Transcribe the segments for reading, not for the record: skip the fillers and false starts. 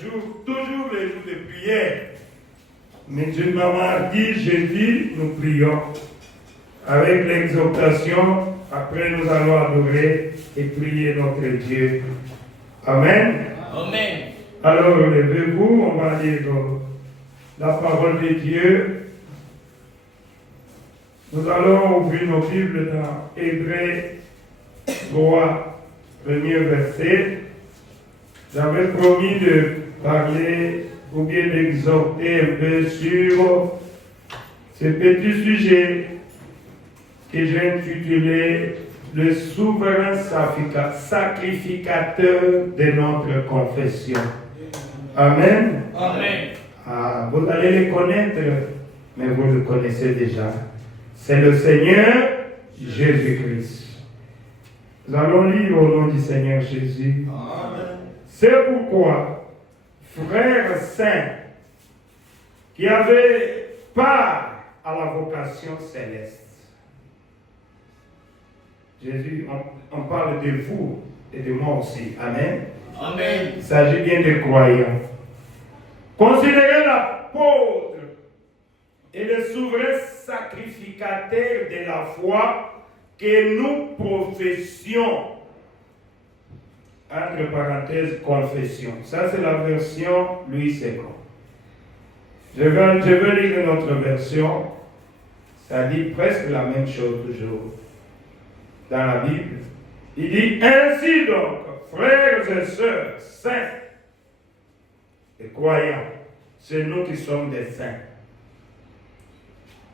jours, toujours les jours de prière. Mais d'une manière dit, jeudi, nous prions. Avec l'exhortation, après nous allons adorer et prier notre Dieu. Amen. Amen. Alors levez-vous, on va lire la parole de Dieu. Nous allons ouvrir nos Bibles dans Hébreux 3, premier verset. J'avais promis de parler ou bien d'exhorter un peu sur ce petit sujet que j'ai intitulé le souverain sacrificateur de notre confession. Amen. Amen. Ah, vous allez les connaître, mais vous le connaissez déjà. C'est le Seigneur Jésus-Christ. Nous allons lire au nom du Seigneur Jésus. Amen. C'est pourquoi, frères saints, qui avaient part à la vocation céleste, Jésus, on parle de vous et de moi aussi. Amen. Amen. Il s'agit bien des croyants. Considérez l'apôtre et le souverain sacrificateur de la foi que nous professions. Entre parenthèses, confession. Ça, c'est la version Louis II. Je vais lire notre version. Ça dit presque la même chose toujours. Dans la Bible, il dit ainsi donc, frères et sœurs, saints et croyants, c'est nous qui sommes des saints.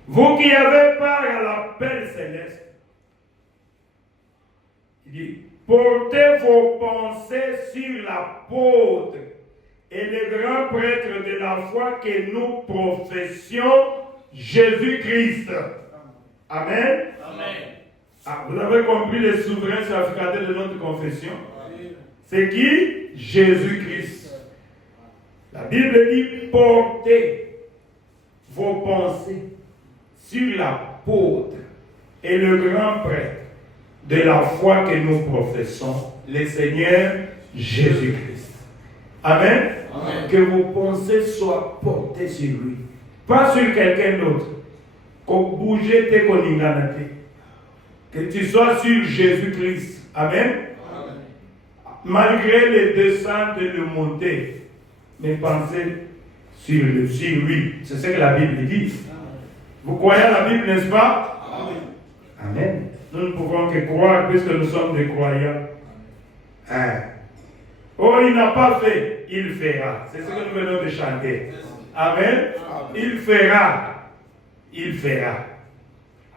Vous qui avez part à l'appel céleste, il dit, portez vos pensées sur l'apôtre et le grand prêtre de la foi que nous professions, Jésus-Christ. Amen. Amen. Ah, vous avez compris le souverain sacrificateur de notre confession? C'est qui? Jésus-Christ. La Bible dit portez vos pensées sur l'apôtre et le grand prêtre de la foi que nous professons, le Seigneur Jésus-Christ. Amen. Amen. Que vos pensées soient portées sur lui, pas sur quelqu'un d'autre. Qu'on bouge tes koninganate. Que tu sois sur Jésus-Christ. Amen. Amen. Malgré les descentes et les montées, mais pensez sur lui. C'est ce que la Bible dit. Vous croyez à la Bible, n'est-ce pas? Amen. Amen. Nous ne pouvons que croire puisque nous sommes des croyants. Hein. Oh, il n'a pas fait, il fera. C'est ce que nous venons de chanter. Amen. Il fera. Il fera.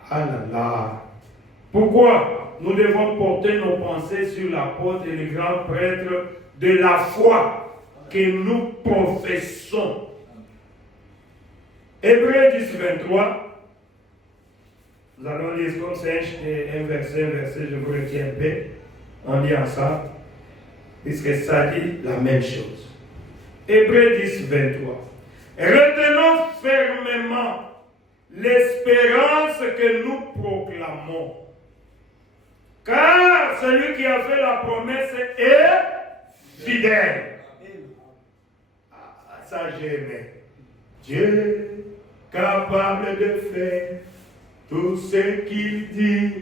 Ah là là. Pourquoi nous devons porter nos pensées sur l'apôtre et le grand prêtre de la foi que nous professons? Hébreux 10, 23. Nous allons lire comme c'est un verset, je vous retiens un peu. On lit ensemble, puisque ça dit la même chose. Hébreux 10, 23. Retenons fermement l'espérance que nous proclamons. Car celui qui a fait la promesse est fidèle. Ah, ça j'aimais. Dieu capable de faire tout ce qu'il dit.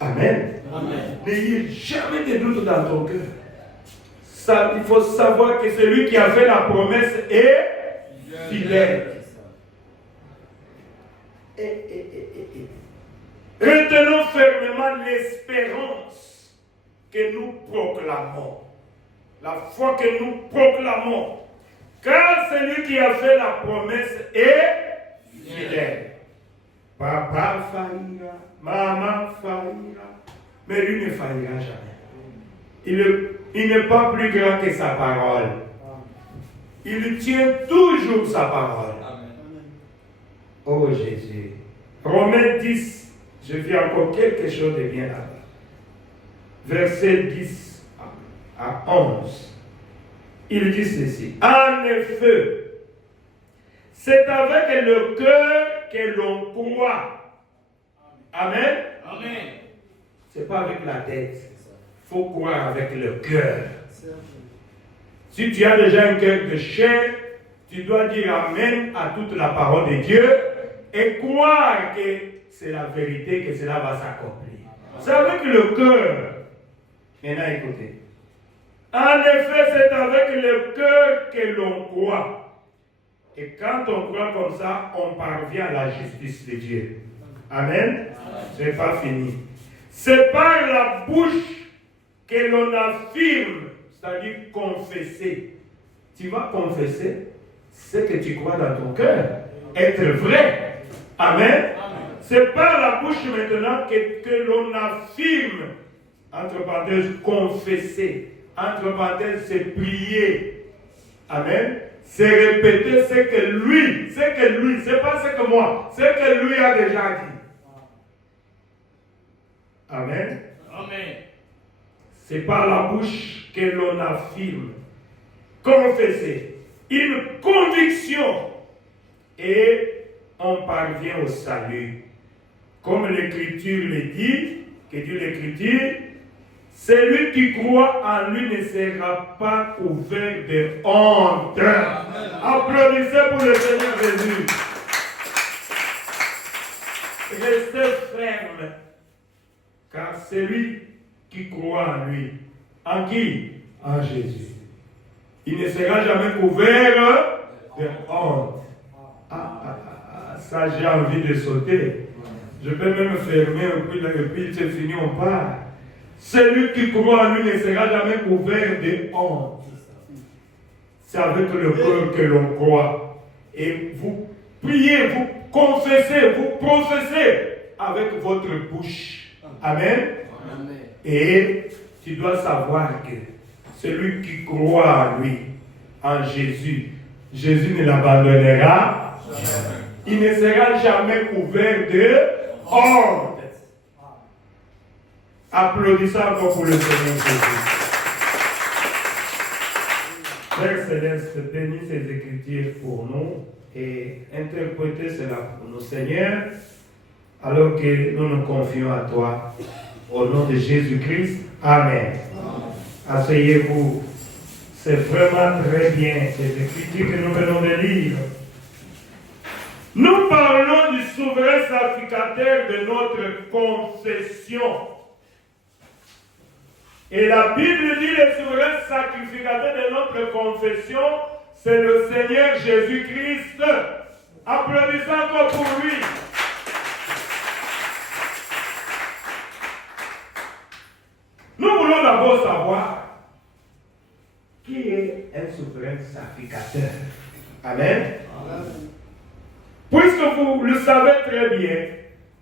Amen. Amen. N'ayez jamais de doute dans ton cœur. Ça, il faut savoir que celui qui a fait la promesse est fidèle. Retenons fermement l'espérance que nous proclamons. La foi que nous proclamons. Car celui qui a fait la promesse est fidèle. Papa faillira, maman faillira, mais lui ne faillira jamais. Il n'est pas plus grand que sa parole. Il tient toujours sa parole. Oh Jésus. Romains 10, je vis encore quelque chose de bien là-bas. Verset 10 à 11. Il dit ceci. En effet, c'est avec le cœur que l'on croit. Amen. Amen. Ce n'est pas avec la tête. Il faut croire avec le cœur. Si tu as déjà un cœur de chair, tu dois dire Amen à toute la parole de Dieu et croire que c'est la vérité, que cela va s'accomplir. C'est avec le cœur. Maintenant, écoutez. En effet, c'est avec le cœur que l'on croit. Et quand on croit comme ça, on parvient à la justice de Dieu. Amen. Ce n'est pas fini. C'est par la bouche que l'on affirme, c'est-à-dire confesser. Tu vas confesser ce que tu crois dans ton cœur, être vrai. Amen. C'est par la bouche maintenant que l'on affirme, entre parenthèses, confesser, entre parenthèses, c'est prier. Amen. C'est répéter ce que lui, c'est pas ce que moi, ce que lui a déjà dit. Amen. Amen. C'est par la bouche que l'on affirme, confesser, une conviction et on parvient au salut. Comme l'Écriture le dit, que dit l'Écriture, celui qui croit en lui ne sera pas couvert de honte. Amen. Applaudissez pour le Seigneur Jésus. Restez ferme, car celui qui croit en lui, en qui? En Jésus. Il ne sera jamais couvert de honte. Ça j'ai envie de sauter. Je peux même fermer un peu là, et puis c'est fini, on part. Celui qui croit en lui ne sera jamais couvert de honte. C'est avec le cœur que l'on croit. Et vous priez, vous confessez, vous professez avec votre bouche. Amen. Amen. Et tu dois savoir que celui qui croit en lui, en Jésus, Jésus ne l'abandonnera jamais. Il ne sera jamais couvert de honte. Applaudissons encore pour le Seigneur Jésus. Père Céleste, bénis ces Écritures pour nous et interprétez cela pour nous, Seigneur, alors que nous nous confions à toi. Au nom de Jésus-Christ. Amen. Asseyez-vous. C'est vraiment très bien ces Écritures que nous venons de lire. Nous parlons du souverain sacrificateur de notre confession. Et la Bible dit le souverain sacrificateur de notre confession, c'est le Seigneur Jésus-Christ. Applaudissons encore pour lui. Nous voulons d'abord savoir qui est un souverain sacrificateur. Amen. Amen. Puisque vous le savez très bien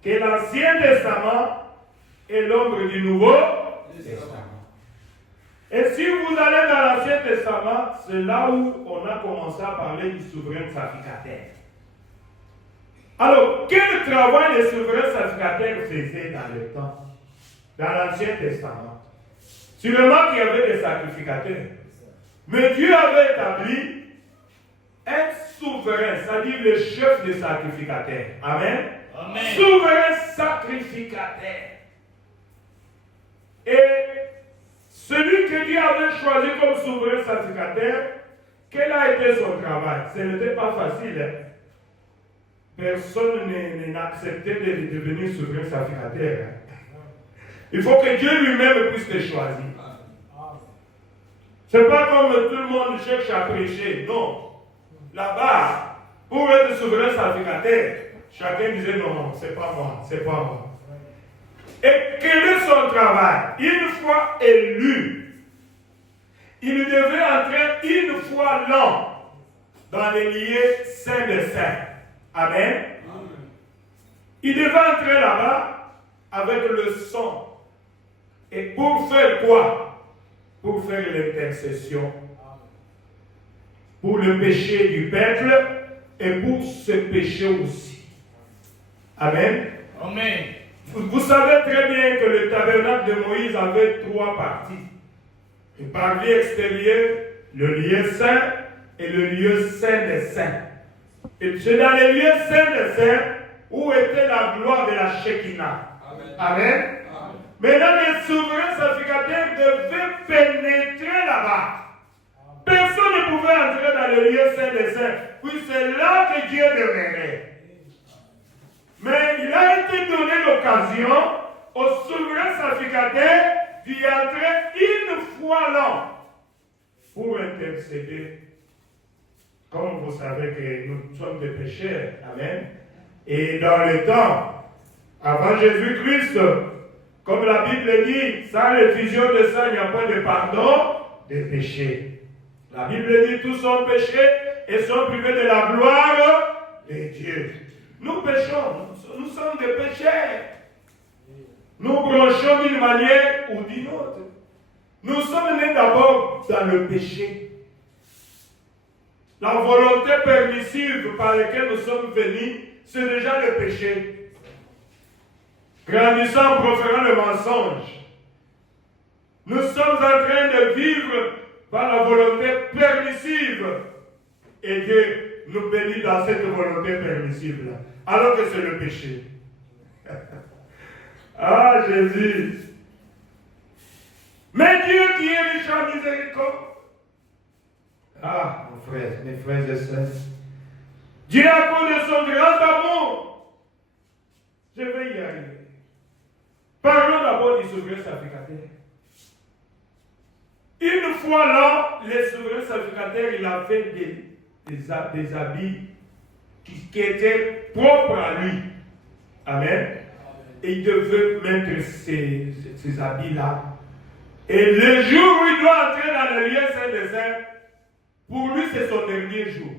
que l'Ancien Testament est l'ombre du Nouveau Testament. Et si vous allez dans l'Ancien Testament, c'est là où on a commencé à parler du souverain sacrificateur. Alors, quel travail le souverain sacrificateur faisait dans le temps, dans l'Ancien Testament? Sûrement qu'il y avait des sacrificateurs. Mais Dieu avait établi un souverain, c'est-à-dire le chef des sacrificateurs. Amen. Amen. Souverain sacrificateur. Et celui que Dieu avait choisi comme souverain sacrificateur, quel a été son travail? Ce n'était pas facile. Hein? Personne n'acceptait de devenir souverain sacrificateur. Hein? Il faut que Dieu lui-même puisse le choisir. Ce n'est pas comme tout le monde cherche à prêcher. Non. Là-bas, pour être souverain sacrificateur, chacun disait non, c'est pas moi, c'est pas moi. Et quel est son travail? Une fois élu, il devait entrer une fois l'an dans les lieux saints des saints. Amen. Il devait entrer là-bas avec le sang. Et pour faire quoi? Pour faire l'intercession. Pour le péché du peuple et pour ce péché aussi. Amen. Amen. Vous savez très bien que le tabernacle de Moïse avait 3 parties. Le parvis extérieur, le lieu saint et le lieu saint des saints. Et c'est dans les lieux saints des saints où était la gloire de la Shekinah. Amen. Amen. Maintenant, les souverains sacrificateurs devaient pénétrer là-bas Personne ne pouvait entrer dans le lieu saint des saints. Puis c'est là que Dieu demeurait. Mais il a été donné l'occasion au souverain sacrificateur d'y entrer une fois l'an pour intercéder. Comme vous savez que nous sommes des pécheurs. Amen. Et dans le temps, avant Jésus-Christ, comme la Bible dit, sans l'effusion de sang, il n'y a pas de pardon des péchés. La Bible dit tous sont péchés et sont privés de la gloire de Dieu. Nous péchons, nous sommes des pécheurs. Nous branchons d'une manière ou d'une autre. Nous sommes nés d'abord dans le péché. La volonté permissive par laquelle nous sommes venus, c'est déjà le péché. Grandissant en proférant le mensonge. Nous sommes en train de vivre par la volonté permissive. Et Dieu nous bénit dans cette volonté permissive-là. Alors que c'est le péché. Ah, Jésus. Mais Dieu qui est riche en miséricorde. Ah, mon frère, mes frères et sœurs. Dieu a cause de son grand amour. Je vais y arriver. Parlons d'abord du souverain sacrificateur. Une fois là, le souverain sacrificateur, il a fait des habits qui étaient propres à lui. Amen. Et il devait mettre ces habits-là. Et le jour où il doit entrer dans le lieu saint des saints, pour lui, c'est son dernier jour.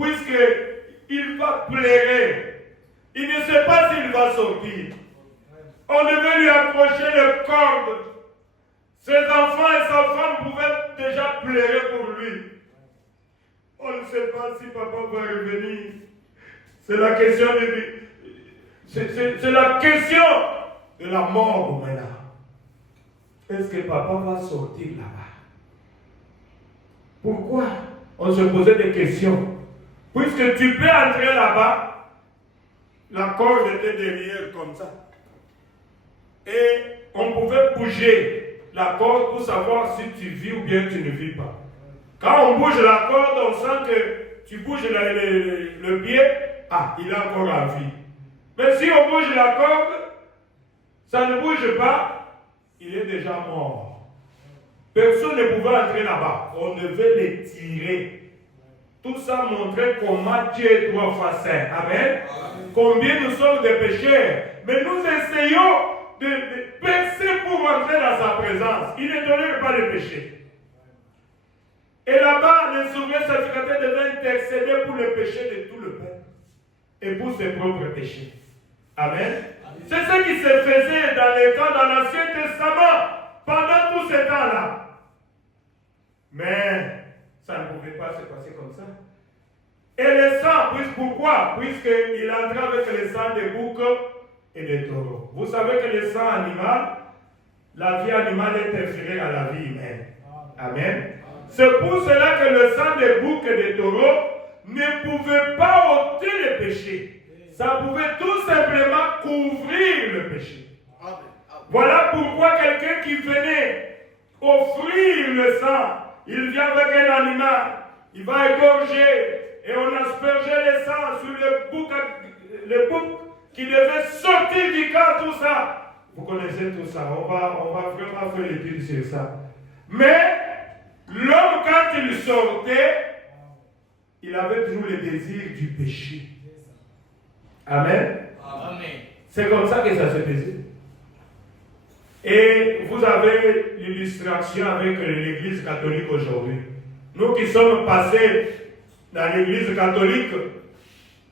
Puisqu'il va pleurer. Il ne sait pas s'il va sortir. On devait lui approcher le cordes. Ses enfants et sa femme pouvaient déjà pleurer pour lui. On ne sait pas si papa va revenir. C'est la question c'est la question de la mort maintenant. Est-ce que papa va sortir là-bas? Pourquoi? On se posait des questions. Puisque tu peux entrer là-bas, la corde était derrière comme ça. Et on pouvait bouger la corde pour savoir si tu vis ou bien tu ne vis pas. Quand on bouge la corde, on sent que tu bouges le pied, ah, il est encore en vie. Mais si on bouge la corde, ça ne bouge pas, il est déjà mort. Personne ne pouvait entrer là-bas. On devait les tirer. Tout ça montrait comment Dieu est trois fois saint. Amen. Combien nous sommes des pécheurs. Mais nous essayons de percer pour entrer dans sa présence. Il ne tolère pas le péché. Et là-bas, le souverain sacrificateur devait intercéder pour le péché de tout le peuple et pour ses propres péchés. Amen. C'est ce qui se faisait dans les temps, dans l'Ancien Testament, pendant tout ce temps-là. Mais ça ne pouvait pas se passer comme ça. Et le sang, pourquoi? Puisqu'il entrait avec le sang des boucs et des taureaux. Vous savez que le sang animal, la vie animale est inférieure à la vie humaine. Amen. C'est pour cela que le sang des boucs et des taureaux ne pouvait pas ôter le péché. Ça pouvait tout simplement couvrir le péché. Voilà pourquoi quelqu'un qui venait offrir le sang, il vient avec un animal, il va égorger et on aspergeait le sang sur le bouc qui devait sortir du corps, tout ça. Vous connaissez tout ça, on va vraiment faire l'étude sur ça. Mais l'homme, quand il sortait, il avait toujours le désir du péché. Amen. Amen. C'est comme ça que ça se faisait. Et vous avez l'illustration avec l'Église catholique aujourd'hui. Nous qui sommes passés dans l'Église catholique,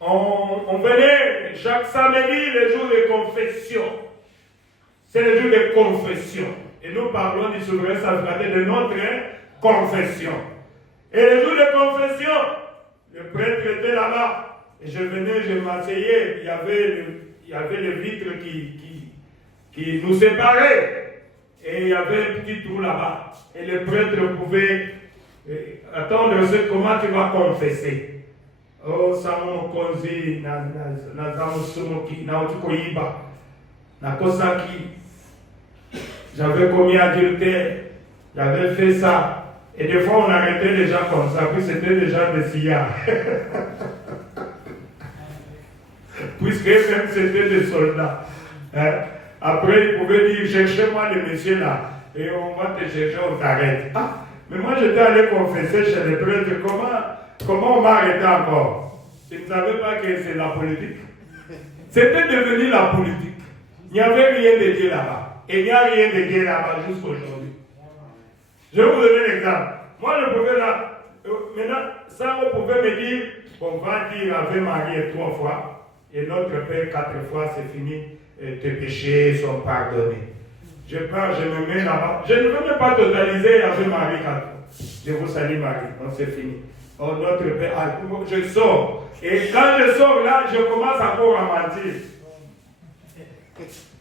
on venait chaque samedi, le jour de confession. C'est le jour de confession. Et nous parlons du souverain sacrificateur de notre confession. Et le jour de confession, le prêtre était là-bas. Et je venais, je m'asseyais. Il y avait les vitres qui nous séparaient. Et il y avait un petit trou là-bas. Et le prêtre pouvait attendre comment tu vas confesser. Oh, Samo Konzi, Nazamusumoki, Naotukoyiba, Nakosaki. J'avais commis adultère. J'avais fait ça. Et des fois, on arrêtait les gens comme ça, puis c'était des gens de sillard. Puisque même c'était des soldats. Hein? Après, ils pouvaient dire, cherchez-moi le monsieur là, et on va te chercher, on t'arrête. Ah, mais moi j'étais allé confesser chez les prêtres, comment on m'a arrêté encore? Je ne savais pas que c'est la politique. C'était devenu la politique. Il n'y avait rien de Dieu là-bas. Et il n'y a rien de Dieu là-bas jusqu'aujourd'hui. Je vais vous donner l'exemple. Moi, je pouvais là, maintenant, ça, on pouvait me dire, on va dire Ave Marie 3 fois, et notre Père 4 fois, c'est fini, tes péchés sont pardonnés. Je pars, je me mets là-bas. Je ne veux même pas totaliser Ave Marie 4 fois. Je vous salue Marie, donc c'est fini. Oh, notre Père, je sors. Et quand je sors là, je commence encore à mentir.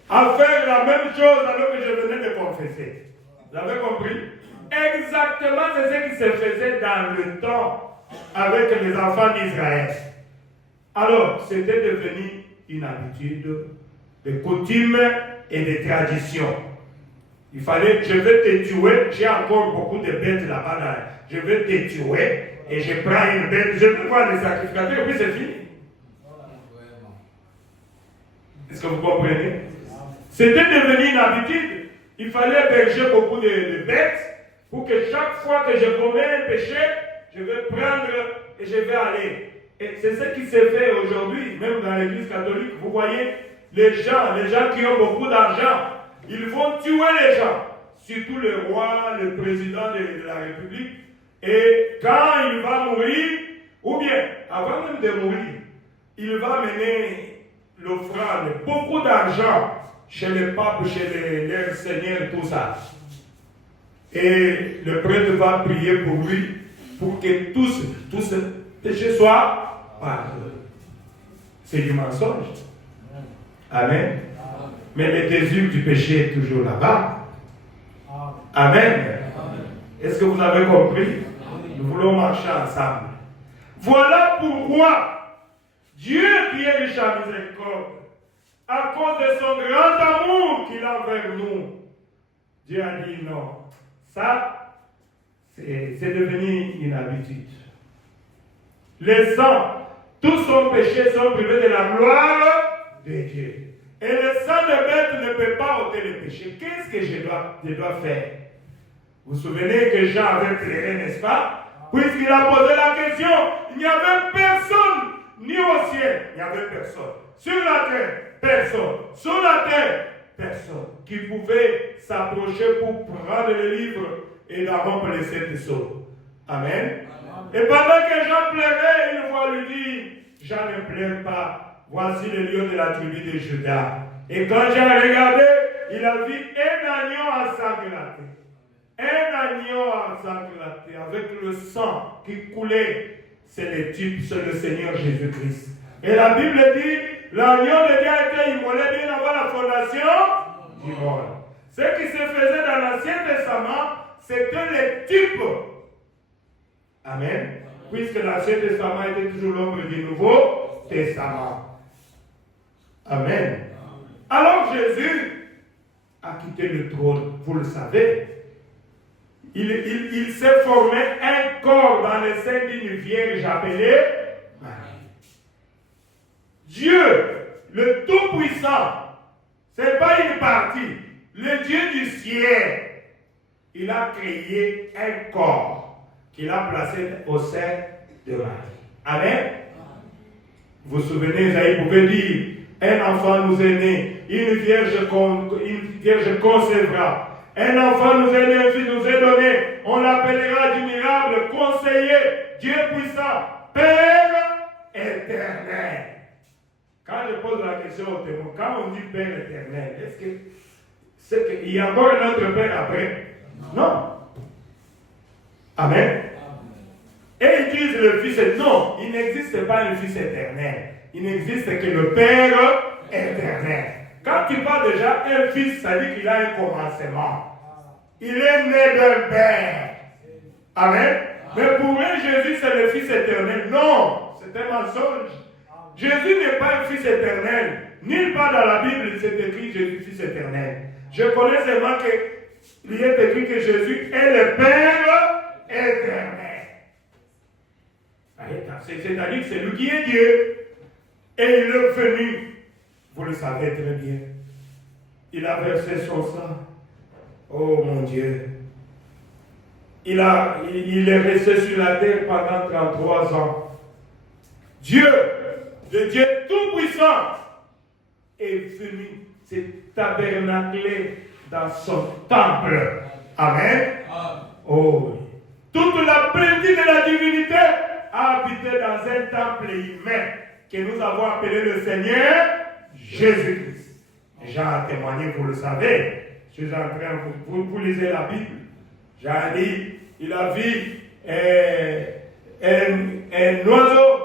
À faire la même chose alors que je venais de confesser. Vous avez compris? Exactement, c'est ce qui se faisait dans le temps avec les enfants d'Israël. Alors, c'était devenu une habitude, des coutumes et des traditions. Il fallait, je vais te tuer, j'ai encore beaucoup de bêtes là-bas, je vais te tuer et je prends une bête, je peux voir les sacrificateurs, puis c'est fini. Est-ce que vous comprenez? C'était devenu une habitude. Il fallait héberger beaucoup de bêtes pour que chaque fois que je commets un péché, je vais prendre et je vais aller. Et c'est ce qui s'est fait aujourd'hui, même dans l'église catholique. Vous voyez, les gens qui ont beaucoup d'argent, ils vont tuer les gens. Surtout le roi, le président de la République. Et quand il va mourir, ou bien, avant même de mourir, il va mener l'offrande, beaucoup d'argent chez les papes, chez leurs seigneurs, tout ça. Et le prêtre va prier pour lui, pour que tous ce péché soit pardonné. C'est du mensonge. Amen. Mais le désir du péché est toujours là-bas. Amen. Est-ce que vous avez compris? Nous voulons marcher ensemble. Voilà pourquoi Dieu qui est riche en miséricorde, à cause de son grand amour qu'il a envers nous, Dieu a dit non. Ça, c'est devenu une habitude. Les saints, tous son péché sont privés de la gloire de Dieu. Et le sang de bête ne peut pas ôter le péché. Qu'est-ce que je dois faire? Vous vous souvenez que Jean avait pleuré, n'est-ce pas? Puisqu'il a posé la question, il n'y avait personne, ni au ciel, il n'y avait personne. Sur la terre, personne. Sur la terre, personne. Qui pouvait s'approcher pour prendre le livre et la rompre les 7 sceaux. Amen. Et pendant que Jean pleurait, une voix lui dit, Jean ne pleure pas. Voici le lion de la tribu de Juda. Et quand Jean a regardé, il a vu un agneau ensanglanté. Un agneau ensanglanté avec le sang qui coulait. C'est le type, c'est le Seigneur Jésus-Christ. Et la Bible dit, l'agneau de Dieu a été immolé bien avant la fondation du monde. Ce qui se faisait dans l'Ancien Testament, c'était le type. Amen. Puisque l'Ancien Testament était toujours l'ombre du Nouveau Testament. Amen. Alors Jésus a quitté le trône, vous le savez. Il s'est formé un corps dans le sein d'une vierge appelée Marie. Dieu, le Tout-Puissant, ce n'est pas une partie. Le Dieu du ciel, il a créé un corps qu'il a placé au sein de Marie. Amen. Vous vous souvenez, Isaïe pouvait dire, un enfant nous est né, une vierge concevra. Un enfant nous est né, un fils nous est donné. On l'appellera admirable, conseiller, Dieu puissant, Père éternel. Quand je pose la question au témoin, quand on dit Père éternel, est-ce que c'est qu'il y a encore un autre Père après? Non. Amen. Et ils disent le Fils éternel. Non, il n'existe pas un Fils éternel. Il n'existe que le Père éternel. Quand tu parles déjà un fils, ça dit qu'il a un commencement. Il est né d'un père. Amen. Mais pour eux, Jésus, c'est le Fils éternel. Non, c'est un mensonge. Jésus n'est pas un Fils éternel. Nulle part dans la Bible, il s'est écrit Jésus, Fils éternel. Je connais seulement qu'il est écrit que Jésus est le Père éternel. C'est-à-dire que c'est lui qui est Dieu. Et il est venu. Vous le savez très bien. Il a versé son sang. Oh mon Dieu. Il est resté sur la terre pendant 33 ans. Dieu, le Dieu tout-puissant, est venu se tabernacler dans son temple. Amen. Oh, toute la plénitude de la divinité a habité dans un temple humain que nous avons appelé le Seigneur Jésus-Christ. Jean a témoigné, vous le savez. Je suis en train, vous lisez la Bible. Jean a dit, il a vu un oiseau,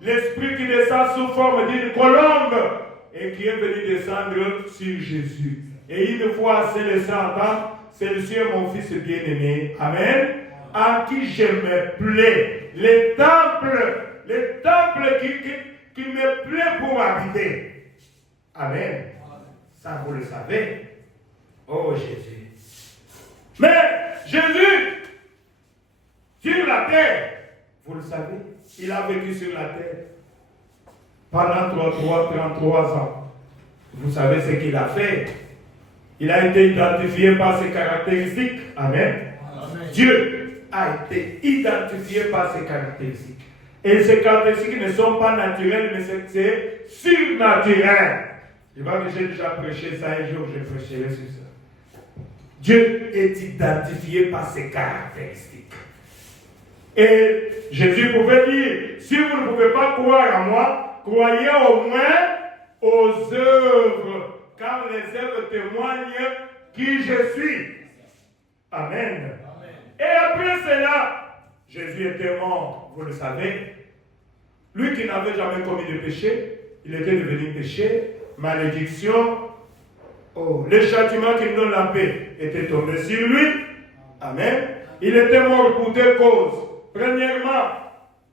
l'esprit qui descend sous forme d'une colombe et qui est venu descendre sur Jésus. Et une fois se laissé entendre, celui-ci est mon fils bien-aimé. Amen. En qui je me plais. Les temples qui me plaît pour habiter. Amen. Ça, vous le savez. Oh Jésus. Mais Jésus, sur la terre, vous le savez, il a vécu sur la terre pendant 33 ans. Vous savez ce qu'il a fait. Il a été identifié par ses caractéristiques. Amen. Amen. Dieu a été identifié par ses caractéristiques. Et ces caractéristiques ne sont pas naturelles, mais c'est surnaturel. Je vois que j'ai déjà prêché ça un jour, je prêcherai sur ça. Dieu est identifié par ses caractéristiques. Et Jésus pouvait dire, si vous ne pouvez pas croire en moi, croyez au moins aux œuvres, car les œuvres témoignent qui je suis. Amen. Amen. Et après cela, Jésus était mort, vous le savez. Lui qui n'avait jamais commis de péché, il était devenu péché, malédiction. Oh, le châtiment qui nous donne la paix était tombé sur lui. Amen. Il était mort pour deux causes. Premièrement,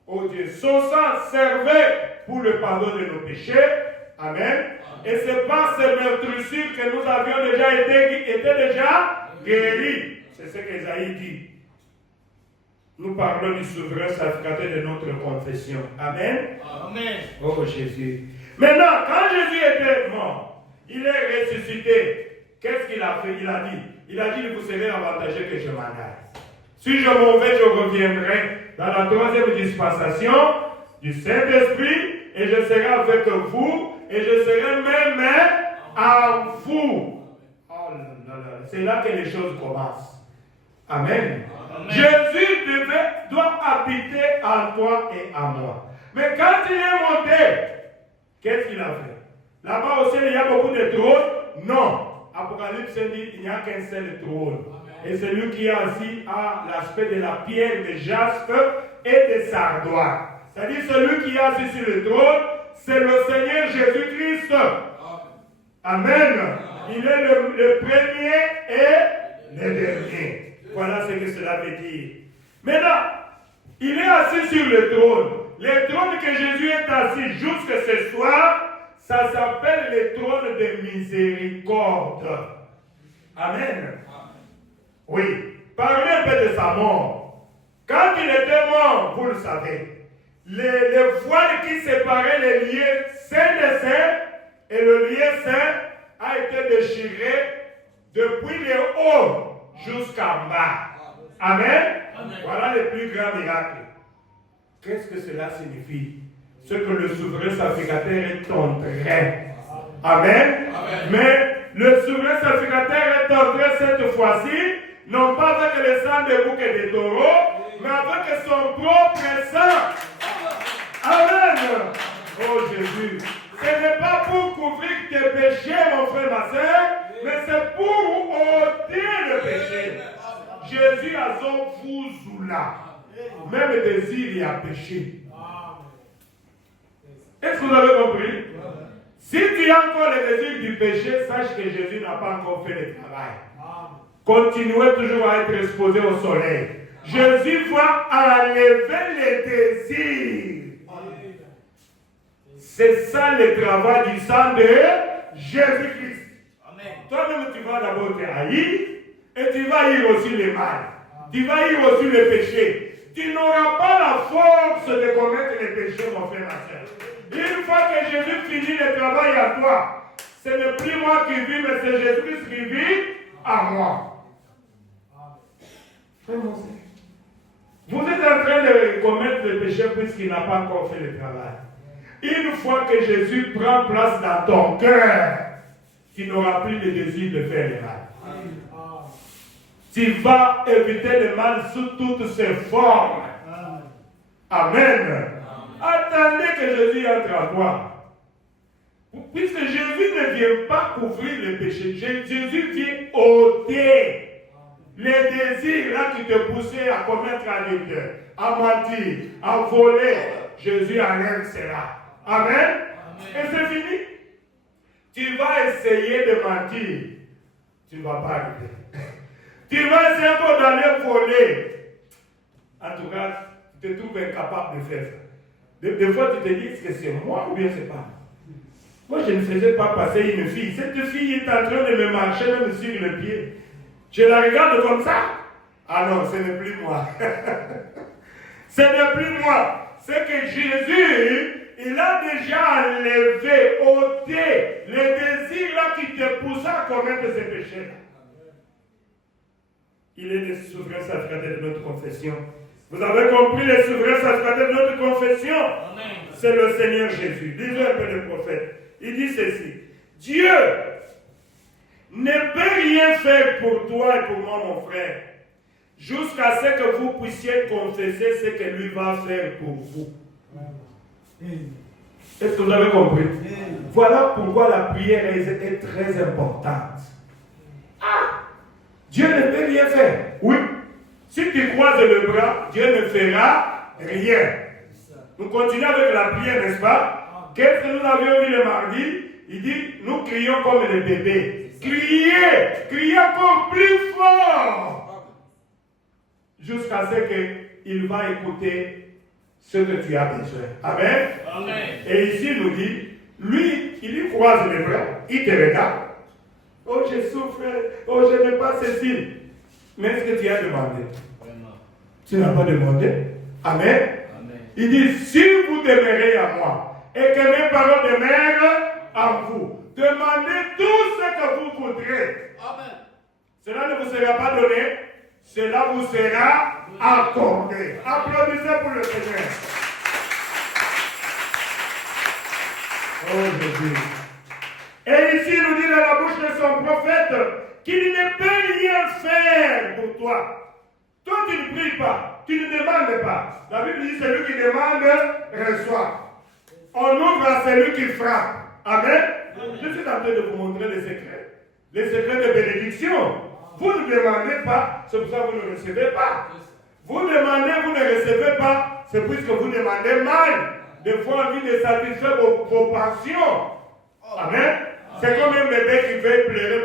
oh Dieu, son sang servait pour le pardon de nos péchés. Amen. Et c'est par ces meurtrissures que nous avions déjà été déjà guéris. C'est ce qu'Ésaïe dit. Nous parlons du souverain sacrificateur de notre confession. Amen. Amen. Oh Jésus. Maintenant, quand Jésus était mort, il est ressuscité. Qu'est-ce qu'il a fait? Il a dit, vous serez avantageux que je m'en aille. Si je m'en vais, je reviendrai dans la troisième dispensation du Saint-Esprit et je serai avec vous et je serai même en vous. Oh là là, c'est là que les choses commencent. Amen. Amen. Jésus doit habiter en toi et en moi. Mais quand il est monté, qu'est-ce qu'il a fait? Là-bas au ciel, il y a beaucoup de trônes? Non. Apocalypse dit qu'il n'y a qu'un seul trône. Et celui qui est assis a l'aspect de la pierre de jaspe et de sardoine. C'est-à-dire celui qui est assis sur le trône, c'est le Seigneur Jésus-Christ. Amen. Il est le premier et le dernier. Voilà ce que cela veut dire. Maintenant, il est assis sur le trône. Le trône que Jésus est assis jusqu'à ce soir, ça s'appelle le trône de miséricorde. Amen. Oui. Parlez un peu de sa mort. Quand il était mort, vous le savez, les voiles qui séparaient les lieux saint de saint et le lieu saint a été déchiré depuis le haut jusqu'en bas. Amen. Amen. Voilà le plus grand miracle. Qu'est-ce que cela signifie? Ce que le souverain sacrificateur est entré. Amen. Amen. Mais le souverain sacrificateur est entré cette fois-ci, non pas avec le sang de boucs et de taureaux, mais avec son propre sang. Amen. Oh Jésus. Ce n'est pas pour couvrir tes péchés, mon frère, ma soeur, mais c'est pour ôter le péché. Jésus a son fouzoula. Même le désir, il a péché. Est-ce que vous avez compris? Si tu as encore le désir du péché, sache que Jésus n'a pas encore fait le travail. Continuez toujours à être exposé au soleil. Jésus va enlever les désirs. C'est ça le travail du sang de Jésus-Christ. Toi-même, tu vas d'abord te haïr et tu vas haïr aussi le mal. tu vas y aussi le péché. Tu n'auras pas la force de commettre les péchés, mon frère, ma soeur. Une fois que Jésus finit le travail à toi, ce n'est plus moi qui vis, mais c'est Jésus qui vit à moi. Vous êtes en train de commettre le péché puisqu'il n'a pas encore fait le travail. Une fois que Jésus prend place dans ton cœur, tu n'auras plus le désir de faire le mal. Tu vas éviter le mal sous toutes ses formes. Amen. Attendez que Jésus entre à toi. Puisque Jésus ne vient pas couvrir les péchés, Jésus vient ôter les désirs là qui te poussaient à commettre l'adultère, à mentir, à voler. Jésus enlève cela. Amen. Et c'est fini. Tu vas essayer de mentir. Tu ne vas pas arriver. Tu vas essayer encore d'aller voler. En tout cas, tu te trouves incapable de faire ça. Des fois, tu te dis, est-ce que c'est moi ou bien c'est pas moi? Moi, je ne faisais pas passer une fille. Cette fille est en train de me marcher même sur le pied. Je la regarde comme ça. Ah non, ce n'est plus moi. Ce n'est plus moi. C'est que Jésus, il a déjà enlevé, ôté les désirs là qui te poussaient à commettre ces péchés-là. Il est le souverain sacré de notre confession. Vous avez compris le souverain sacré de notre confession? C'est le Seigneur Jésus. Lisez un peu le prophète. Il dit ceci. Dieu ne peut rien faire pour toi et pour moi, mon frère, jusqu'à ce que vous puissiez confesser ce que lui va faire pour vous. Est-ce que vous avez compris? Voilà pourquoi la prière est très importante. Dieu ne peut rien faire. Oui. Si tu croises le bras, Dieu ne fera rien. Nous continuons avec la prière, n'est-ce pas? Qu'est-ce que nous avions vu le mardi? Il dit, nous crions comme les bébés. Criez encore plus fort. Jusqu'à ce qu'il va écouter ce que tu as besoin. Amen. Amen. Et ici, il nous dit, lui, il lui croise les bras, il te regarde. Oh, je souffre, oh, je n'ai pas ceci. Mais est-ce que tu as demandé? Tu n'as pas demandé. Amen. Amen. Il dit, si vous demeurez à moi et que mes paroles demeurent en vous, demandez tout ce que vous voudrez. Amen. Cela ne vous sera pas donné, cela vous sera accordé. Applaudissez pour le Seigneur. Oh Jésus. Et ici, il nous dit dans la bouche de son prophète qu'il ne peut rien faire pour toi. Toi, tu ne pries pas, tu ne demandes pas. La Bible dit celui qui demande reçoit. On ouvre à celui qui frappe. Amen. Je suis en train de vous montrer les secrets. Les secrets de bénédiction. Vous ne demandez pas, c'est pour ça que vous ne recevez pas. Vous demandez, vous ne recevez pas, c'est puisque vous demandez mal. Des fois, envie de satisfaire vos passions. Amen. C'est comme un bébé qui veut pleurer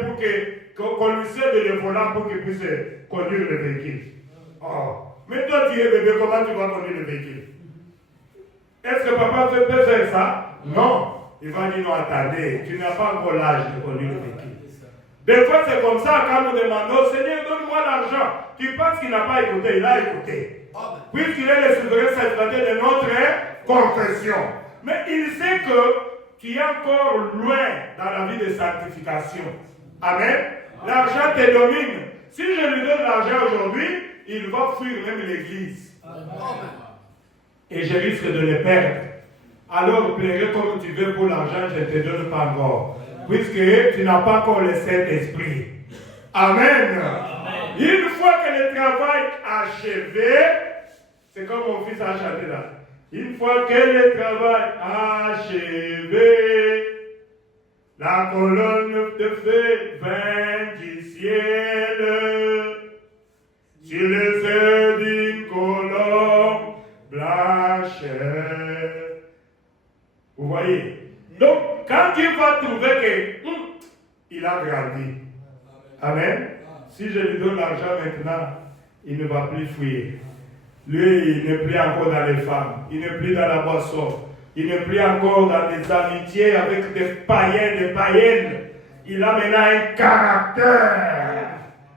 pour qu'on lui serve le volant pour qu'il puisse conduire le véhicule. Oh. Mais toi, tu es bébé, comment tu vas conduire le véhicule? Est-ce que papa peut faire ça? Non. Il va dire non, attendez, tu n'as pas encore l'âge de conduire le véhicule. Des fois, c'est comme ça, quand nous demandons, Seigneur, donne-moi l'argent. Tu penses qu'il n'a pas écouté, il a écouté. Puisqu'il est le souverain sacré de notre confession. Mais il sait que tu es encore loin dans la vie de sanctification. Amen. L'argent te domine. Si je lui donne l'argent aujourd'hui, il va fuir même l'église. Et je risque de le perdre. Alors, plairai comme tu veux pour l'argent, je ne te donne pas encore. Puisque tu n'as pas encore le Saint-Esprit. Amen. Amen. Une fois que le travail est achevé, c'est comme mon fils a chanté là. Une fois que le travail est achevé, la colonne de feu vint du ciel. Sur les ailes d'une colombe blanche. Vous voyez? Donc, quand tu vas trouver qu'il a grandi. Amen. Si je lui donne l'argent maintenant, il ne va plus fuir. Lui, il n'est plus encore dans les femmes. Il n'est plus dans la boisson. Il n'est plus encore dans des amitiés avec des païens, des païennes. Il a maintenant un caractère.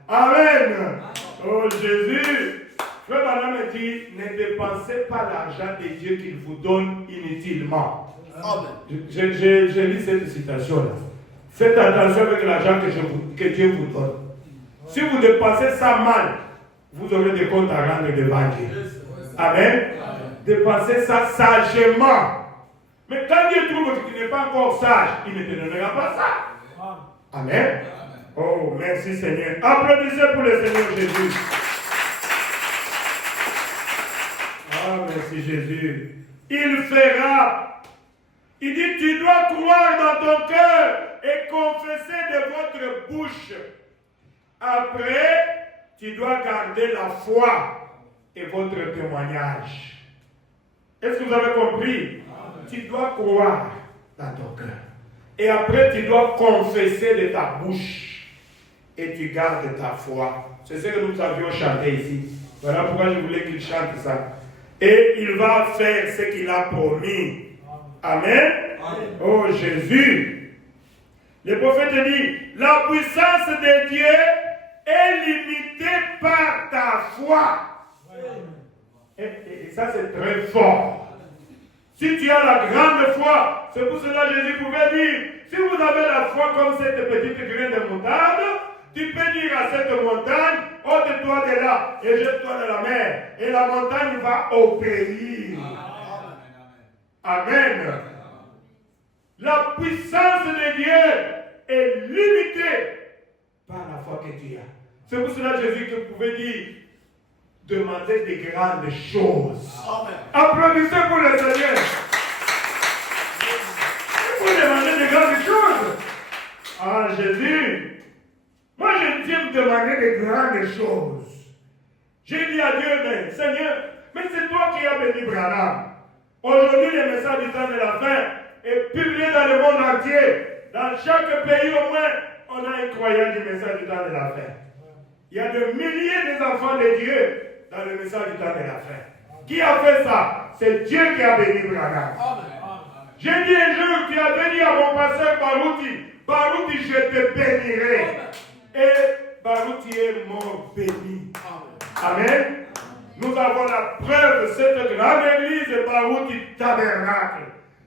Amen. Oh Jésus, Frère Branham me dit, ne dépensez pas l'argent de Dieu qu'il vous donne inutilement. J'ai lu cette citation-là. Faites attention avec l'argent que Dieu vous donne. Si vous dépensez ça mal, vous aurez des comptes à rendre devant Dieu. Amen. Dépensez ça sagement. Mais quand Dieu trouve que tu n'es pas encore sage, il ne te donnera pas ça. Amen. Oh, merci Seigneur. Applaudissez pour le Seigneur Jésus. Ah, merci Jésus. Il fera. Il dit, tu dois croire dans ton cœur et confesser de votre bouche. Après, tu dois garder la foi et votre témoignage. Est-ce que vous avez compris? Tu dois croire dans ton cœur. Et après, tu dois confesser de ta bouche. Et tu gardes ta foi. C'est ce que nous avions chanté ici. Voilà pourquoi je voulais qu'il chante ça. Et il va faire ce qu'il a promis. Amen. Oh Jésus. Le prophète dit, la puissance de Dieu est limitée par ta foi. Et ça c'est très fort. Si tu as la grande foi, c'est pour cela que Jésus pouvait dire, si vous avez la foi comme cette petite graine de moutarde, tu peux dire à cette montagne, ôte-toi de là et jette-toi dans la mer. Et la montagne va obéir. Amen. La puissance de Dieu est limitée par la foi que tu as. C'est pour cela que Jésus pouvait dire, demandez des grandes choses. Amen. Applaudissez pour le Seigneur. Il faut demander des grandes choses. Ah Jésus. Moi, je viens me demander des grandes choses. J'ai dit à Dieu, mais Seigneur, mais c'est toi qui as béni Branham. Aujourd'hui, le message du temps de la fin est publié dans le monde entier. Dans chaque pays, au moins, on a un croyant du message du temps de la fin. Il y a des milliers d'enfants de Dieu dans le message du temps de la fin. Qui a fait ça? C'est Dieu qui a béni Branham. J'ai dit un jour, tu as béni à mon pasteur Barouti. Barouti, je te bénirai. Et Barouti est mort béni. Amen. Nous avons la preuve de cette grande église Barouti Tabernacle.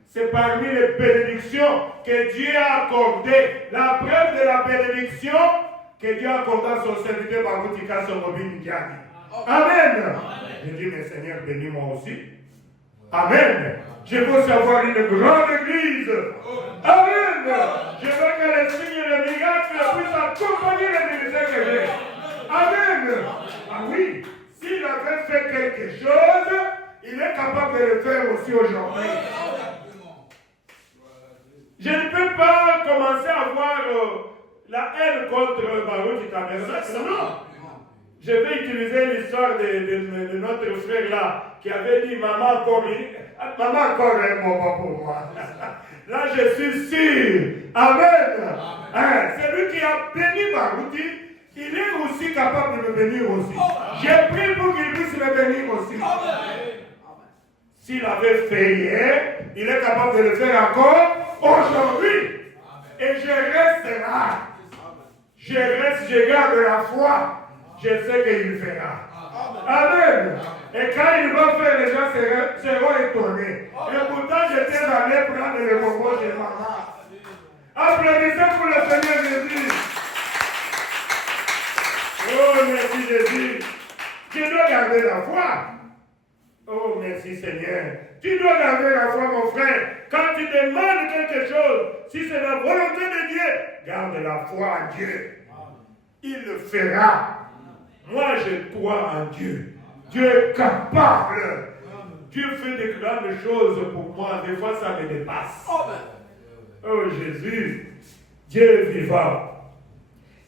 C'est parmi les bénédictions que Dieu a accordées. La preuve de la bénédiction que Dieu a accordée à son serviteur Barouti Kassorobin Ndiadi. Amen. Je dis, mais Seigneur, bénis-moi aussi. Amen. Je veux savoir une grande église. Amen. Je veux que les signes et les miracles puissent accompagner les ministères que j'ai. Amen. Ah oui, s'il avait fait quelque chose, il est capable de le faire aussi aujourd'hui. Je ne peux pas commencer à avoir la haine contre Barouti Tabernacle. Non. Je vais utiliser l'histoire de notre frère là, qui avait dit, maman encore un moment pour moi. Là, je suis sûr. Amen. Hein, celui qui a béni Barouti, il est aussi capable de me bénir aussi. J'ai prié pour qu'il puisse me bénir aussi. S'il avait fait hier, il est capable de le faire encore aujourd'hui. Et je reste là. Je garde la foi. Je sais qu'il fera. Amen. Et quand il va faire, les gens seront étonnés. Et pourtant, j'étais allé prendre le bonbon chez maman. Applaudissez pour le Seigneur Jésus. Oh, merci Jésus. Tu dois garder la foi. Oh, merci Seigneur. Tu dois garder la foi, mon frère. Quand tu demandes quelque chose, si c'est la volonté de Dieu, garde la foi en Dieu. Il le fera. Moi, je crois en Dieu. Dieu est capable. Dieu fait de grandes choses pour moi. Des fois, ça me dépasse. Oh Jésus, Dieu est vivant.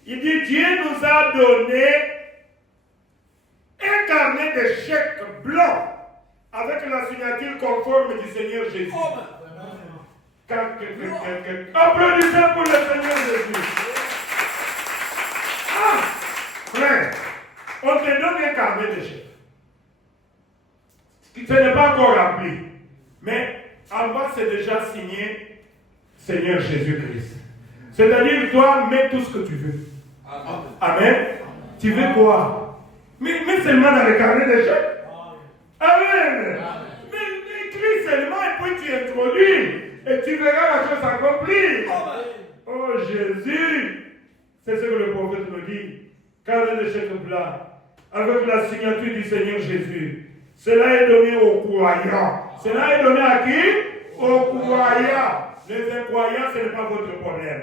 Il dit, Dieu nous a donné un carnet de chèques blancs avec la signature conforme du Seigneur Jésus. Applaudissez pour le Seigneur Jésus. Ah, frère. On te donne un carnet de chèques. Ce n'est pas encore rempli. Mais en bas, c'est déjà signé Seigneur Jésus-Christ. C'est-à-dire, toi, mets tout ce que tu veux. Amen. Tu veux quoi? Mais seulement dans le carnet des chèques. Amen. Mais écris seulement et puis tu introduis. Et tu verras la chose s'accomplir. Oh Jésus. C'est ce que le prophète nous dit. Carnet de chèques plat. Avec la signature du Seigneur Jésus. Cela est donné aux croyants. Cela est donné à qui? Aux croyants. Les incroyants, ce n'est pas votre problème.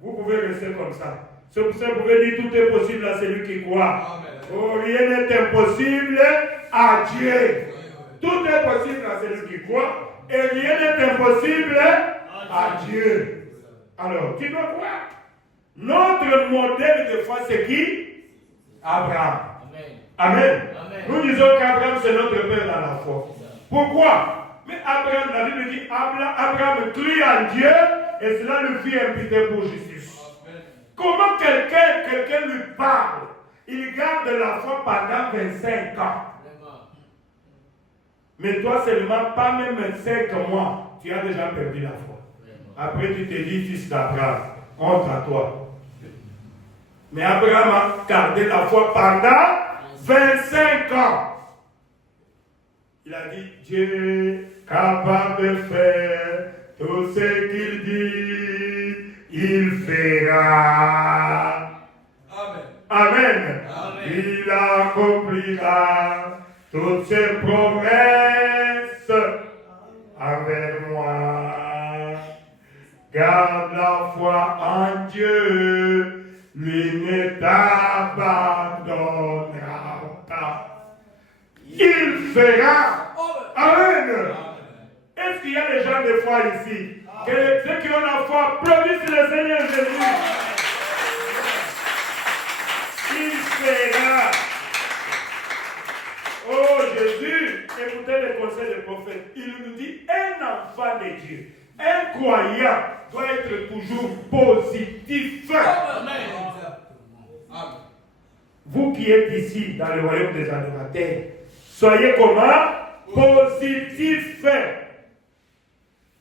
Vous pouvez rester comme ça. C'est pour ça que vous pouvez dire tout est possible à celui qui croit. Oh, rien n'est impossible à Dieu. Tout est possible à celui qui croit. Et rien n'est impossible à Dieu. Alors, tu dois croire. Notre modèle de foi, c'est qui? Abraham. Amen. Nous disons qu'Abraham, c'est notre père dans la foi. Pourquoi? Mais Abraham, la Bible dit, Abraham crie en Dieu et cela lui fit imputer pour justice. Comment quelqu'un lui parle? Il garde la foi pendant 25 ans. Mais toi seulement, pas même 5 mois, tu as déjà perdu la foi. Après tu te dis, fils d'Abraham, honte à toi. Mais Abraham a gardé la foi pendant 25 ans. Il a dit, Dieu capable de faire tout ce qu'il dit, il fera. Amen. Amen. Amen. Il accomplira toutes ses promesses envers moi. Garde la foi en Dieu, lui ne t'abandonnera pas. Il fera. Amen. Est-ce qu'il y a des gens de foi ici? Que ceux qui ont la foi applaudissent le Seigneur Jésus. Il fera. Oh Jésus, écoutez le conseil du prophète. Il nous dit, un enfant de Dieu, un croyant doit être toujours positif. Amen. Vous qui êtes ici dans le royaume des adorateurs, soyez comment? Positif.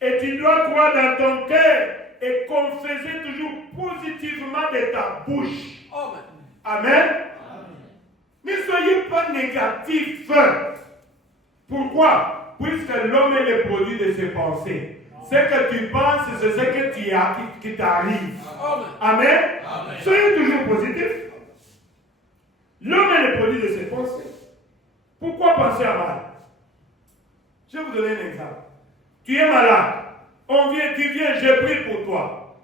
Et tu dois croire dans ton cœur et confesser toujours positivement de ta bouche. Amen. Amen. Ne soyez pas négatif. Pourquoi? Puisque l'homme est le produit de ses pensées. Ce que tu penses, c'est ce que tu as qui t'arrive. Amen. Amen. Soyez toujours positif. L'homme est le produit de ses pensées. Pourquoi penser à mal? Je vais vous donner un exemple. Tu es malade. Tu viens, je prie pour toi.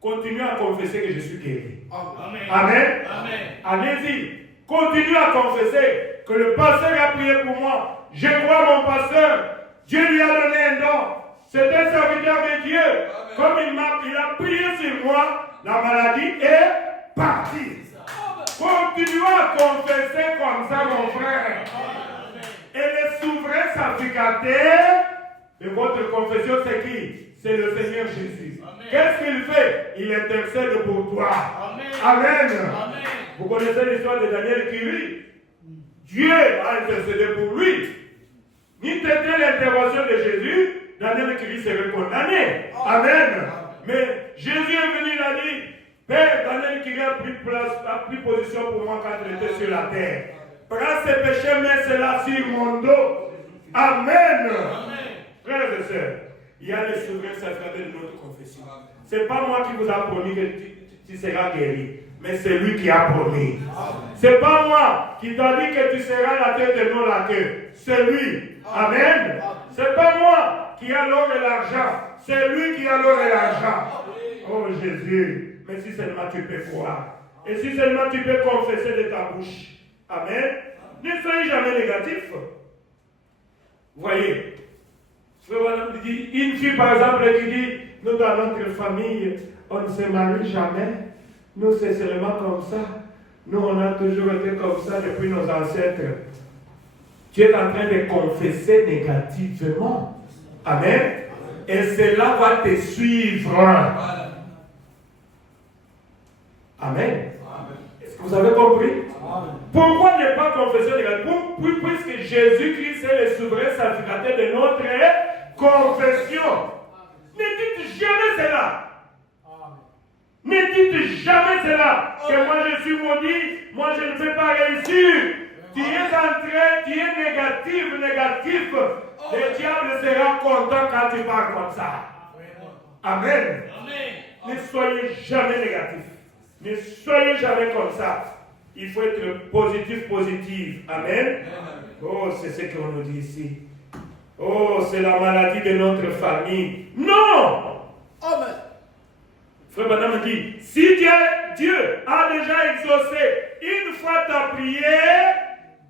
Continue à confesser que je suis guéri. Amen. Amen. Amen. Allez-y. Continue à confesser que le pasteur a prié pour moi. Je crois mon pasteur. Dieu lui a donné un don. C'est un serviteur de Dieu. Amen. Comme il a prié sur moi, la maladie est partie. Continue à confesser comme ça, mon frère. Amen. Et le souverain sacrificateur de votre confession, c'est qui? C'est le Seigneur Jésus. Qu'est-ce qu'il fait? Il intercède pour toi. Amen. Amen. Amen. Vous connaissez l'histoire de Daniel qui rit. Dieu a intercédé pour lui. Ni t'était l'intervention de Jésus, Daniel qui rit serait condamné. Amen. Mais Jésus est venu, il a dit, Père, Daniel qui a pris position pour moi quand il était sur la terre. Prends ses péchés, mets cela sur mon dos. Amen. Amen. Frères et sœurs, il y a les souverains sacrificateurs de notre confession. Ce n'est pas moi qui vous a promis que tu seras guéri, mais c'est lui qui a promis. Ce n'est pas moi qui t'a dit que tu seras la tête et non la queue. C'est lui. Amen. Ce n'est pas moi qui a l'or et l'argent. C'est lui qui a l'or et l'argent. Oh Jésus. Mais si seulement tu peux croire. Et si seulement tu peux confesser de ta bouche. Amen. Ne soyez jamais négatif. Voyez. Une fille par exemple qui dit, nous dans notre famille, on ne se marie jamais. Nous c'est seulement comme ça. Nous on a toujours été comme ça depuis nos ancêtres. Tu es en train de confesser négativement. Amen. Et cela va te suivre. Amen. Est-ce que vous avez compris? Amen. Pourquoi ne pas confesser négativement? Puisque Jésus-Christ est le souverain sacrificateur de notre confession. Ne dites jamais cela. Ne dites jamais cela. Que moi je suis maudit, moi je ne peux pas réussir. Tu es négatif. Le diable sera content quand tu parles comme ça. Amen. Ne soyez jamais négatif. Ne soyez jamais comme ça. Il faut être positif. Amen. Oh, c'est ce qu'on nous dit ici. Oh, c'est la maladie de notre famille. Non! Amen. Frère Branham dit, si Dieu a déjà exaucé une fois ta prière,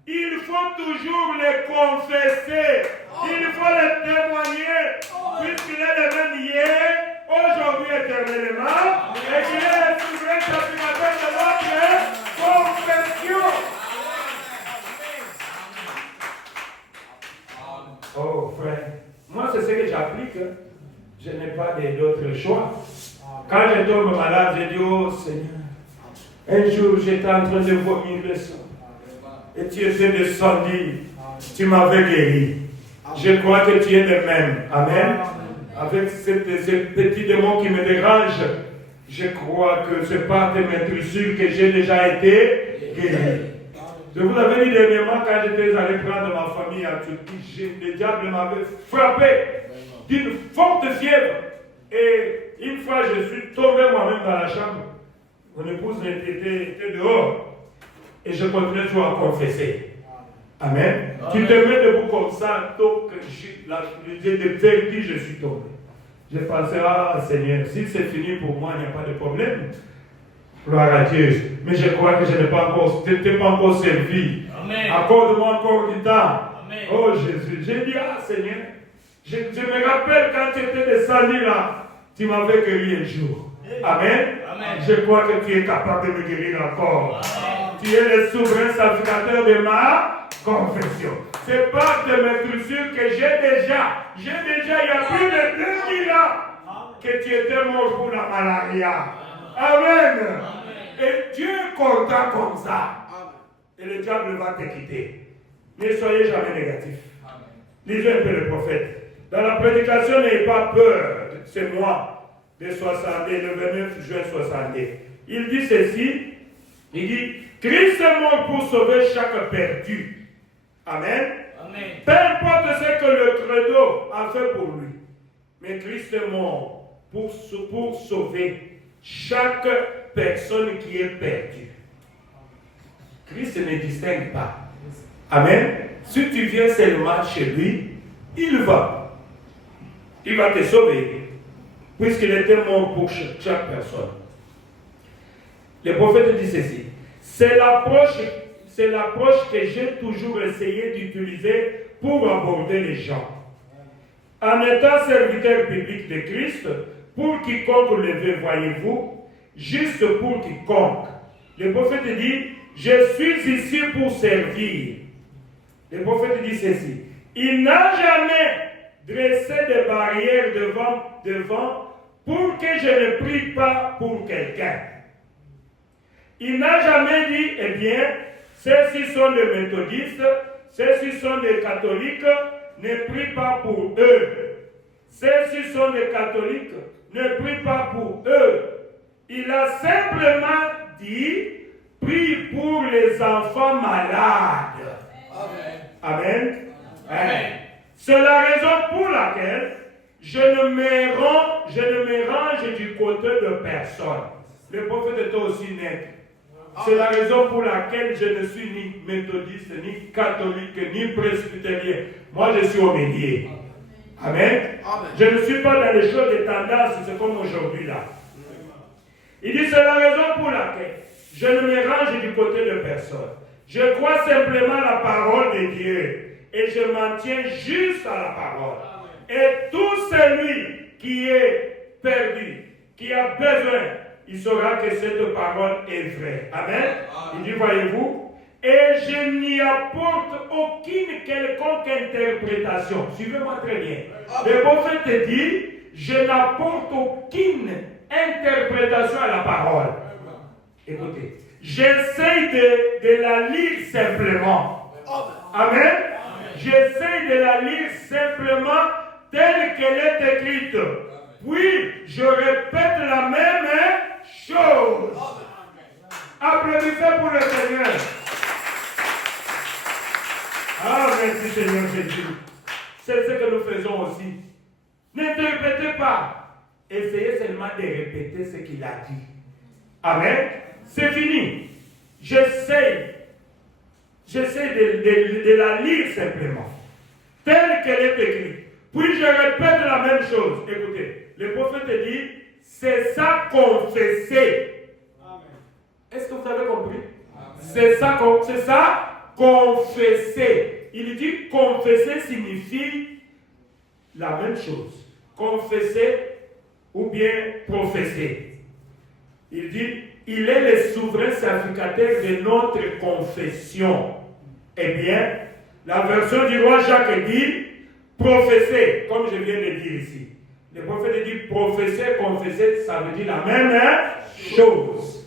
il faut toujours le confesser. Il faut le témoigner. Puisqu'il est le même hier, aujourd'hui éternellement, et qu'il est le souverain sacrificateur de notre confession. Oh frère, moi c'est ce que j'applique. Je n'ai pas d'autre choix. Quand je tombe malade, je dis, oh Seigneur, un jour j'étais en train de vomir le sang. Et tu étais descendu. Tu m'avais guéri. Je crois que tu es le même. Amen. Avec ce petit démon qui me dérange, je crois que c'est par tes maîtrisures que j'ai déjà été guéri. Je vous l'avais dit dernièrement quand j'étais allé prendre ma famille à Turquie, le diable m'avait frappé d'une forte fièvre. Et une fois, je suis tombé moi-même dans la chambre. Mon épouse était dehors. Et je continuais toujours à confesser. Amen. Tu te mets debout comme ça, donc j'ai des vertiges, je suis tombé. Je pensais, ah Seigneur, si c'est fini pour moi, il n'y a pas de problème. Gloire à Dieu. Mais je crois que je n'ai pas encore servi. Amen. Accorde-moi encore du temps. Amen. Oh Jésus. J'ai dit, ah Seigneur, je me rappelle quand tu étais descendu là, tu m'avais guéri un jour. Amen. Amen. Je crois que tu es capable de me guérir encore. Amen. Tu es le souverain sacrificateur de ma confession. C'est par tes maîtrisures que j'ai déjà, il y a plus de 2000 ans que tu étais mort pour la malaria. Amen. Amen. Et Dieu est content comme ça. Amen. Et le diable va te quitter. Ne soyez jamais négatif. Amen. Lisez un peu le prophète. Dans la prédication, n'ayez pas peur. C'est moi, le 29 juin 62. Il dit ceci. Il dit, Christ est mort pour sauver chaque perdu. Amen. Amen. Peu importe ce que le credo a fait pour lui. Mais Christ est mort pour sauver chaque personne qui est perdue. Christ ne distingue pas. Amen. Si tu viens seulement chez lui, il va te sauver. Puisqu'il était mort pour chaque personne. Le prophète dit ceci. C'est l'approche que j'ai toujours essayé d'utiliser pour aborder les gens. En étant serviteur public de Christ, pour quiconque le veut, voyez-vous, juste pour quiconque. Le prophète dit, je suis ici pour servir. Le prophète dit ceci. Il n'a jamais dressé des barrières devant pour que je ne prie pas pour quelqu'un. Il n'a jamais dit, eh bien, ceux-ci sont des méthodistes, ceux-ci sont des catholiques, ne prie pas pour eux. Ceux-ci sont des catholiques, ne prie pas pour eux. Il a simplement dit, prie pour les enfants malades. Amen. Amen. Amen. C'est la raison pour laquelle je ne me range du côté de personne. Le prophète était aussi net. C'est la raison pour laquelle je ne suis ni méthodiste, ni catholique, ni presbytérien. Moi, je suis au milieu. Amen. Amen. Je ne suis pas dans les choses de tendance, c'est comme aujourd'hui là. Il dit, c'est la raison pour laquelle je ne me range du côté de personne. Je crois simplement la parole de Dieu. Et je m'en tiens juste à la parole. Et tout celui qui est perdu, qui a besoin, il saura que cette parole est vraie. Amen. Il dit, voyez-vous, et je n'y apporte aucune quelconque interprétation. Suivez-moi très bien. Le prophète dit, je n'apporte aucune interprétation à la parole. Écoutez, j'essaie de la lire simplement. Amen. J'essaie de la lire simplement telle qu'elle est écrite. Puis, je répète la même chose. Applaudissez pour le Seigneur. Ah, merci Seigneur Jésus. C'est ce que nous faisons aussi. Ne te répétez pas. Essayez seulement de répéter ce qu'il a dit. Amen. C'est fini. J'essaie de la lire simplement. Telle qu'elle est écrite. Puis je répète la même chose. Écoutez, le prophète dit, c'est ça confesser. Est-ce que vous avez compris? C'est ça confesser. Il dit confesser signifie la même chose. Confesser ou bien professer. Il dit, il est le souverain sacrificateur de notre confession. Eh bien, la version du roi Jacques dit, professer, comme je viens de dire ici. Le prophète dit professer, confesser, ça veut dire la même chose.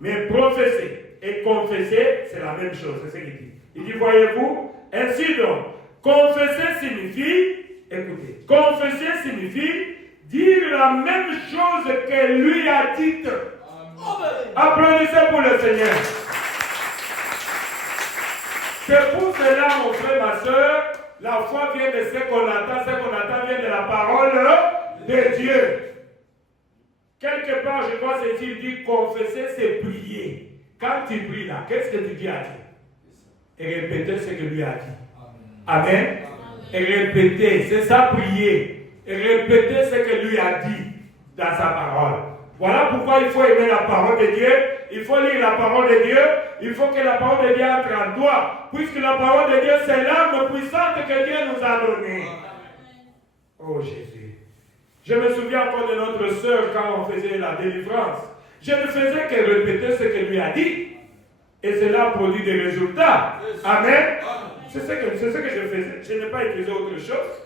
Mais professer et confesser, c'est la même chose, c'est ce qu'il dit. Il dit, voyez-vous, ainsi donc, confesser signifie, écoutez, confesser signifie dire la même chose que lui a dite. Applaudissez pour le Seigneur. C'est pour cela, mon frère, ma soeur, la foi vient de ce qu'on attend vient de la parole de Dieu. Quelque part, je crois, c'est il dit confesser, c'est prier. Quand tu pries là, qu'est-ce que tu dis à Dieu? Et répéter ce que lui a dit. Amen. Et répéter, c'est ça prier. Et répéter ce que lui a dit dans sa parole. Voilà pourquoi il faut aimer la parole de Dieu. Il faut lire la parole de Dieu. Il faut que la parole de Dieu entre en toi. Puisque la parole de Dieu, c'est l'arme puissante que Dieu nous a donnée. Oh Jésus. Je me souviens encore de notre sœur quand on faisait la délivrance. Je ne faisais que répéter ce que lui a dit. Et cela produit des résultats. Amen. C'est ce que je faisais. Je n'ai pas utilisé autre chose.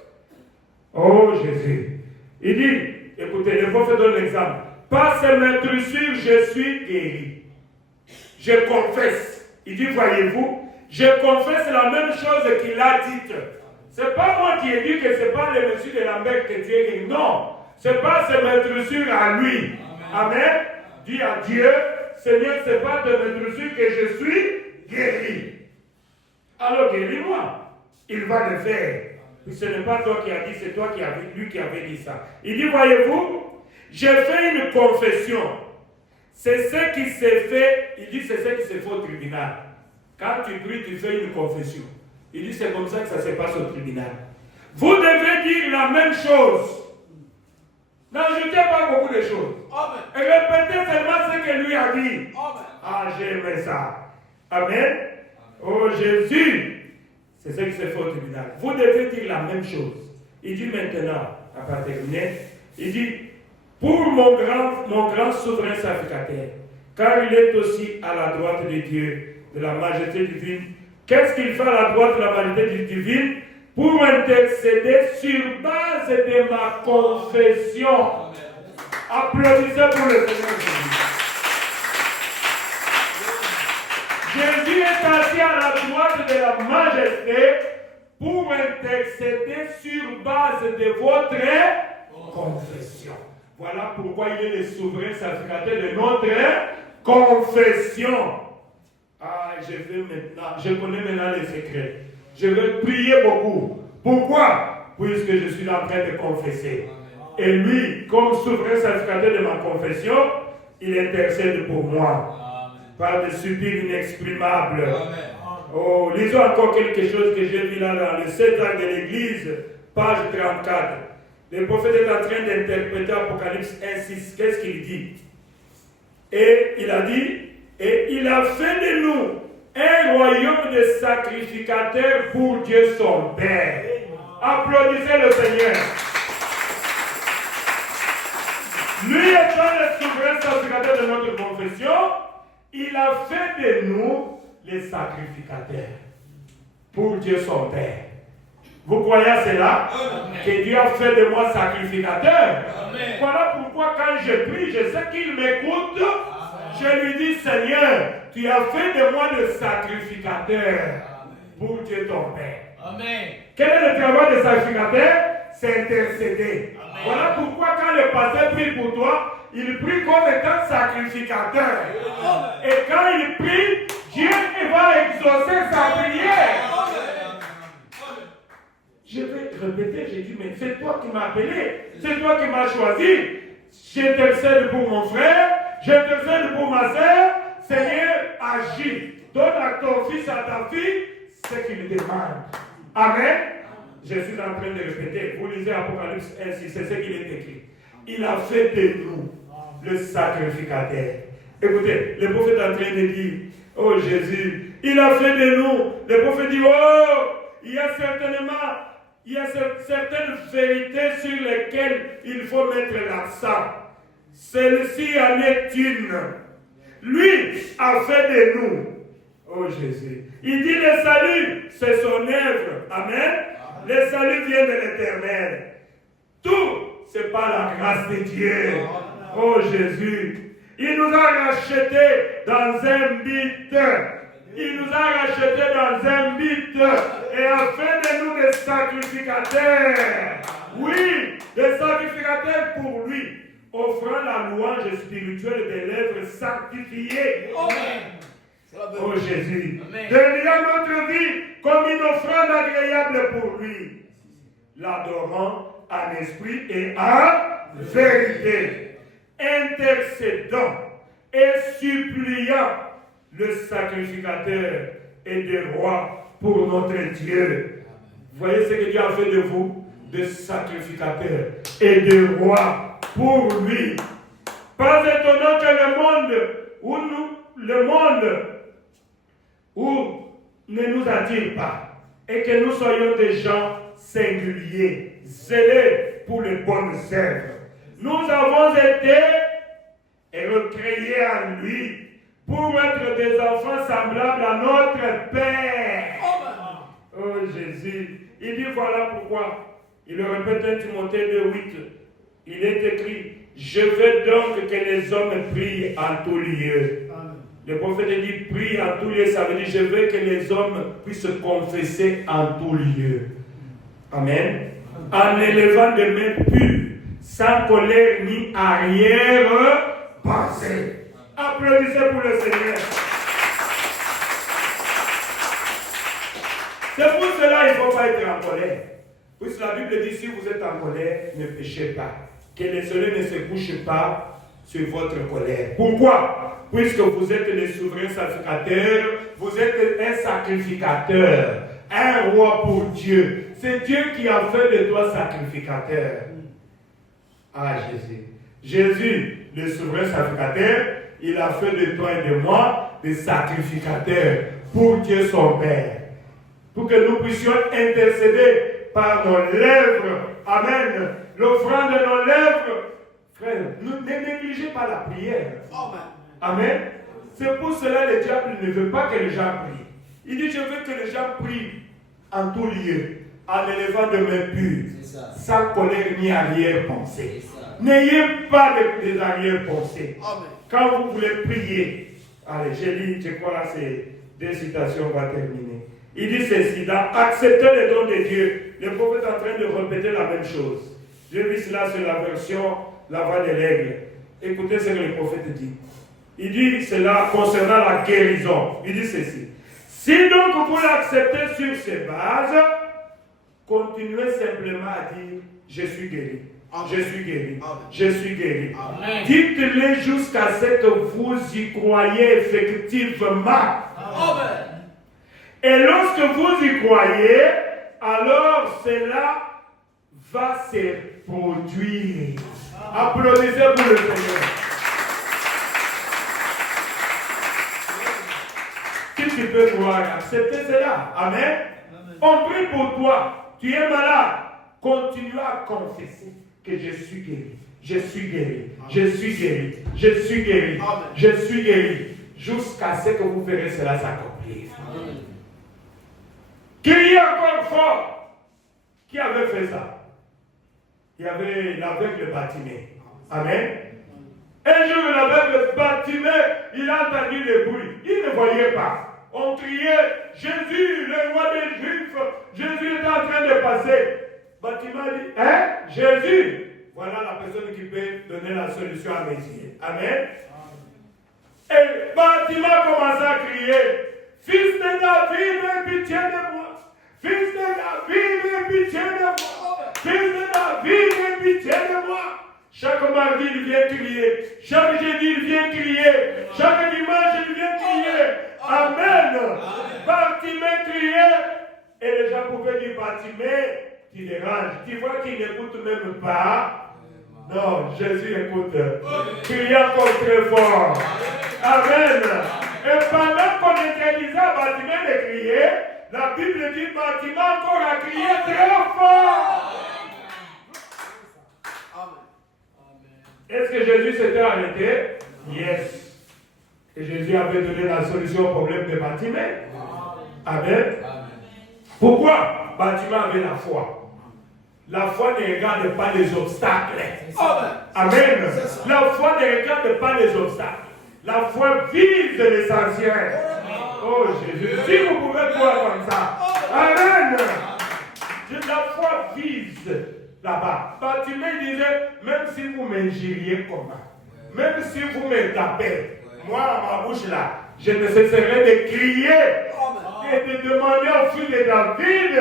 Oh Jésus. Il dit, écoutez, le prophète donne l'exemple. Par ses meurtrissures, je suis guéri. Je confesse. Il dit, voyez-vous, je confesse la même chose qu'il a dite. Ce n'est pas moi qui ai dit que ce n'est pas le monsieur de la mère que Dieu guérit. Non. Ce n'est pas ses meurtrissures à lui. Amen. Dis à Dieu, Seigneur, ce n'est pas de meurtrissures que je suis guéri. Alors guéris-moi. Il va le faire. Ce n'est pas toi qui as dit, c'est toi lui qui avait dit ça. Il dit, voyez-vous, j'ai fait une confession. C'est ce qui s'est fait, il dit, c'est ce qui s'est fait au tribunal. Quand tu pries, tu fais une confession. Il dit, c'est comme ça que ça se passe au tribunal. Vous devez dire la même chose. N'ajoutez pas beaucoup de choses. Amen. Et répétez seulement ce que lui a dit. Amen. Ah, j'aime ça. Amen. Oh Jésus. C'est ce qui s'est fait au tribunal. Vous devez dire la même chose. Il dit maintenant, à terminer, il dit, pour mon grand souverain sacrificateur, car il est aussi à la droite de Dieu, de la majesté divine. Qu'est-ce qu'il fait à la droite de la majesté divine? Pour intercéder sur base de ma confession. Applaudissez pour le Seigneur Jésus. Jésus est assis à la droite de la majesté pour intercéder sur base de votre confession. Voilà pourquoi il est le souverain sacrificateur de notre confession. Ah, je connais maintenant les secrets. Je vais prier beaucoup. Pourquoi? Puisque je suis en train de confesser. Et lui, comme souverain sacrificateur de ma confession, il intercède pour moi. Par des soupirs inexprimables. Oh, lisons encore quelque chose que j'ai vu là dans le 7 ans de l'Église, page 34. Le prophète est en train d'interpréter Apocalypse 1:6. Qu'est-ce qu'il dit? Et il a dit, et il a fait de nous un royaume de sacrificateurs pour Dieu son Père. Applaudissez le Seigneur. Lui étant le souverain sacrificateur de notre confession, il a fait de nous les sacrificateurs pour Dieu son Père. Vous croyez à cela? Amen. Que Dieu a fait de moi sacrificateur. Amen. Voilà pourquoi quand je prie, je sais qu'il m'écoute. Je lui dis, Seigneur, tu as fait de moi le sacrificateur. Amen. Pour Dieu ton Père. Amen. Quel est le travail de sacrificateur? C'est intercéder. Amen. Voilà pourquoi quand le pasteur prie pour toi, il prie comme étant sacrificateur. Amen. Et quand il prie, Dieu va exaucer sa prière. Amen. Je vais répéter, j'ai dit, mais c'est toi qui m'as appelé, c'est toi qui m'as choisi. J'intercède pour mon frère, j'intercède pour ma sœur. Seigneur, agis. Donne à ton fils, à ta fille, ce qu'il demande. Amen. Je suis en train de répéter. Vous lisez Apocalypse 1, c'est ce qu'il est écrit. Il a fait de nous le sacrificateur. Écoutez, le prophète est en train de dire, oh Jésus, il a fait de nous. Le prophète dit, oh, il y a certaines vérités sur lesquelles il faut mettre l'accent. Celle-ci en est une. Lui a fait de nous. Oh Jésus. Il dit le salut, c'est son œuvre. Amen. Le salut vient de l'Éternel. Tout, c'est par la grâce de Dieu. Oh Jésus. Il nous a rachetés dans un but. Il nous a rachetés dans un but et a fait de nous des sacrificateurs. Oui, des sacrificateurs pour lui, offrant la louange spirituelle des lèvres sanctifiées. Amen. Oh Jésus, devenant notre vie comme une offrande agréable pour lui, l'adorant en esprit et en vérité, intercédant et suppliant le sacrificateur et le roi pour notre Dieu. Voyez ce que Dieu a fait de vous, de sacrificateur et de roi pour lui. Pas étonnant que le monde ne nous attire pas et que nous soyons des gens singuliers, zélés pour les bonnes œuvres. Nous avons été recréés en lui pour être des enfants semblables à notre Père. Oh Jésus, il dit voilà pourquoi. Il le répète 1 Timothée 2,8. Il est écrit, je veux donc que les hommes prient en tout lieu. Le prophète dit, prie en tout lieu, ça veut dire, je veux que les hommes puissent confesser en tout lieu. Amen. En élevant des mains pures, sans colère ni arrière-pensée. Applaudissez pour le Seigneur. C'est pour cela qu'il ne faut pas être en colère. Puisque la Bible dit, si vous êtes en colère, ne péchez pas. Que le soleil ne se couche pas sur votre colère. Pourquoi? Puisque vous êtes le souverain sacrificateur, vous êtes un sacrificateur, un roi pour Dieu. C'est Dieu qui a fait de toi sacrificateur. Ah Jésus. Jésus, le souverain sacrificateur, il a fait de toi et de moi des sacrificateurs pour Dieu son Père. Pour que nous puissions intercéder par nos lèvres. Amen. L'offrande de nos lèvres. Frère, ne négligez pas la prière. Amen. C'est pour cela que le diable ne veut pas que les gens prient. Il dit, je veux que les gens prient en tout lieu, en élevant de mains pures, sans colère ni arrière-pensée. N'ayez pas des arrière-pensées. Quand vous voulez prier, allez, j'ai lu, je crois là, c'est 2 citations, on va terminer. Il dit ceci, dans accepter les dons de Dieu, le prophète est en train de répéter la même chose. J'ai vu cela sur la version La Voix de l'Aigle. Écoutez ce que le prophète dit. Il dit cela concernant la guérison. Il dit ceci. Si donc vous l'acceptez sur ces bases, continuez simplement à dire, je suis guéri. Je suis guéri. Je suis guéri. Dites-le jusqu'à ce que vous y croyez effectivement. Et lorsque vous y croyez, alors cela va se produire. Applaudissez pour le Seigneur. Si tu peux croire, accepter cela. Amen. On prie pour toi. Tu es malade. Continue à confesser que je suis guéri. Je suis guéri. Je suis guéri. Je suis guéri. Je suis guéri. Jusqu'à ce que vous verrez cela s'accomplir. Criez encore fort. Qui avait fait ça? Il y avait l'aveugle Bartimée. Amen. Un jour, l'aveugle Bartimée, il a entendu le bruit. Il ne voyait pas. On criait, Jésus, le roi des Juifs. Jésus est en train de passer. Bartimée dit, hein? Jésus. Voilà la personne qui peut donner la solution à mes yeux. Amen. Et Bartimée commence à crier, Fils de David, aie pitié de moi. Fils de David, aie pitié de moi. Fils de David, aie pitié de moi. Chaque mardi, il vient crier. Chaque jeudi, il vient crier. Chaque dimanche, il vient crier. Amen. Bartimée criait. Et les gens pouvaient dire, Bartimée, tu déranges. Tu vois qu'il n'écoute même pas. Non, Jésus écoute. Criez encore très fort. Amen. Et pendant qu'on interdisait à Bartimée de crier, la Bible dit Bartimée encore a crié très fort. Est-ce que Jésus s'était arrêté? Yes. Et Jésus avait donné la solution au problème de Bartimée. Amen. Pourquoi? Bartimée avait la foi. La foi ne regarde pas les obstacles. Amen. La foi ne regarde pas les obstacles. La foi vise l'essentiel. Oh Jésus, si vous pouvez croire comme ça. Amen. La foi vise là-bas. Bartimée disait, même si vous m'injuriez comment, même si vous me tapez, moi à ma bouche là, je ne cesserai de crier et de demander au fils de David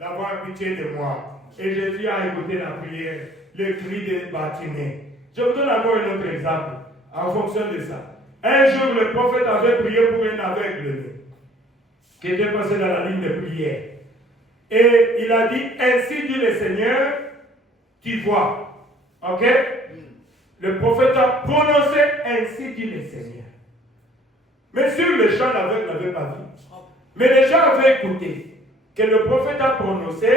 d'avoir pitié de moi. Et Jésus a écouté la prière, le cri de Bartimée. Je vous donne encore un autre exemple en fonction de ça. Un jour, le prophète avait prié pour un aveugle qui était passé dans la ligne de prière. Et il a dit, ainsi dit le Seigneur, tu vois. Ok? Le prophète a prononcé, ainsi dit le Seigneur. Mais sur le champ, l'aveugle n'avait pas vu. Mais les gens avaient écouté que le prophète a prononcé,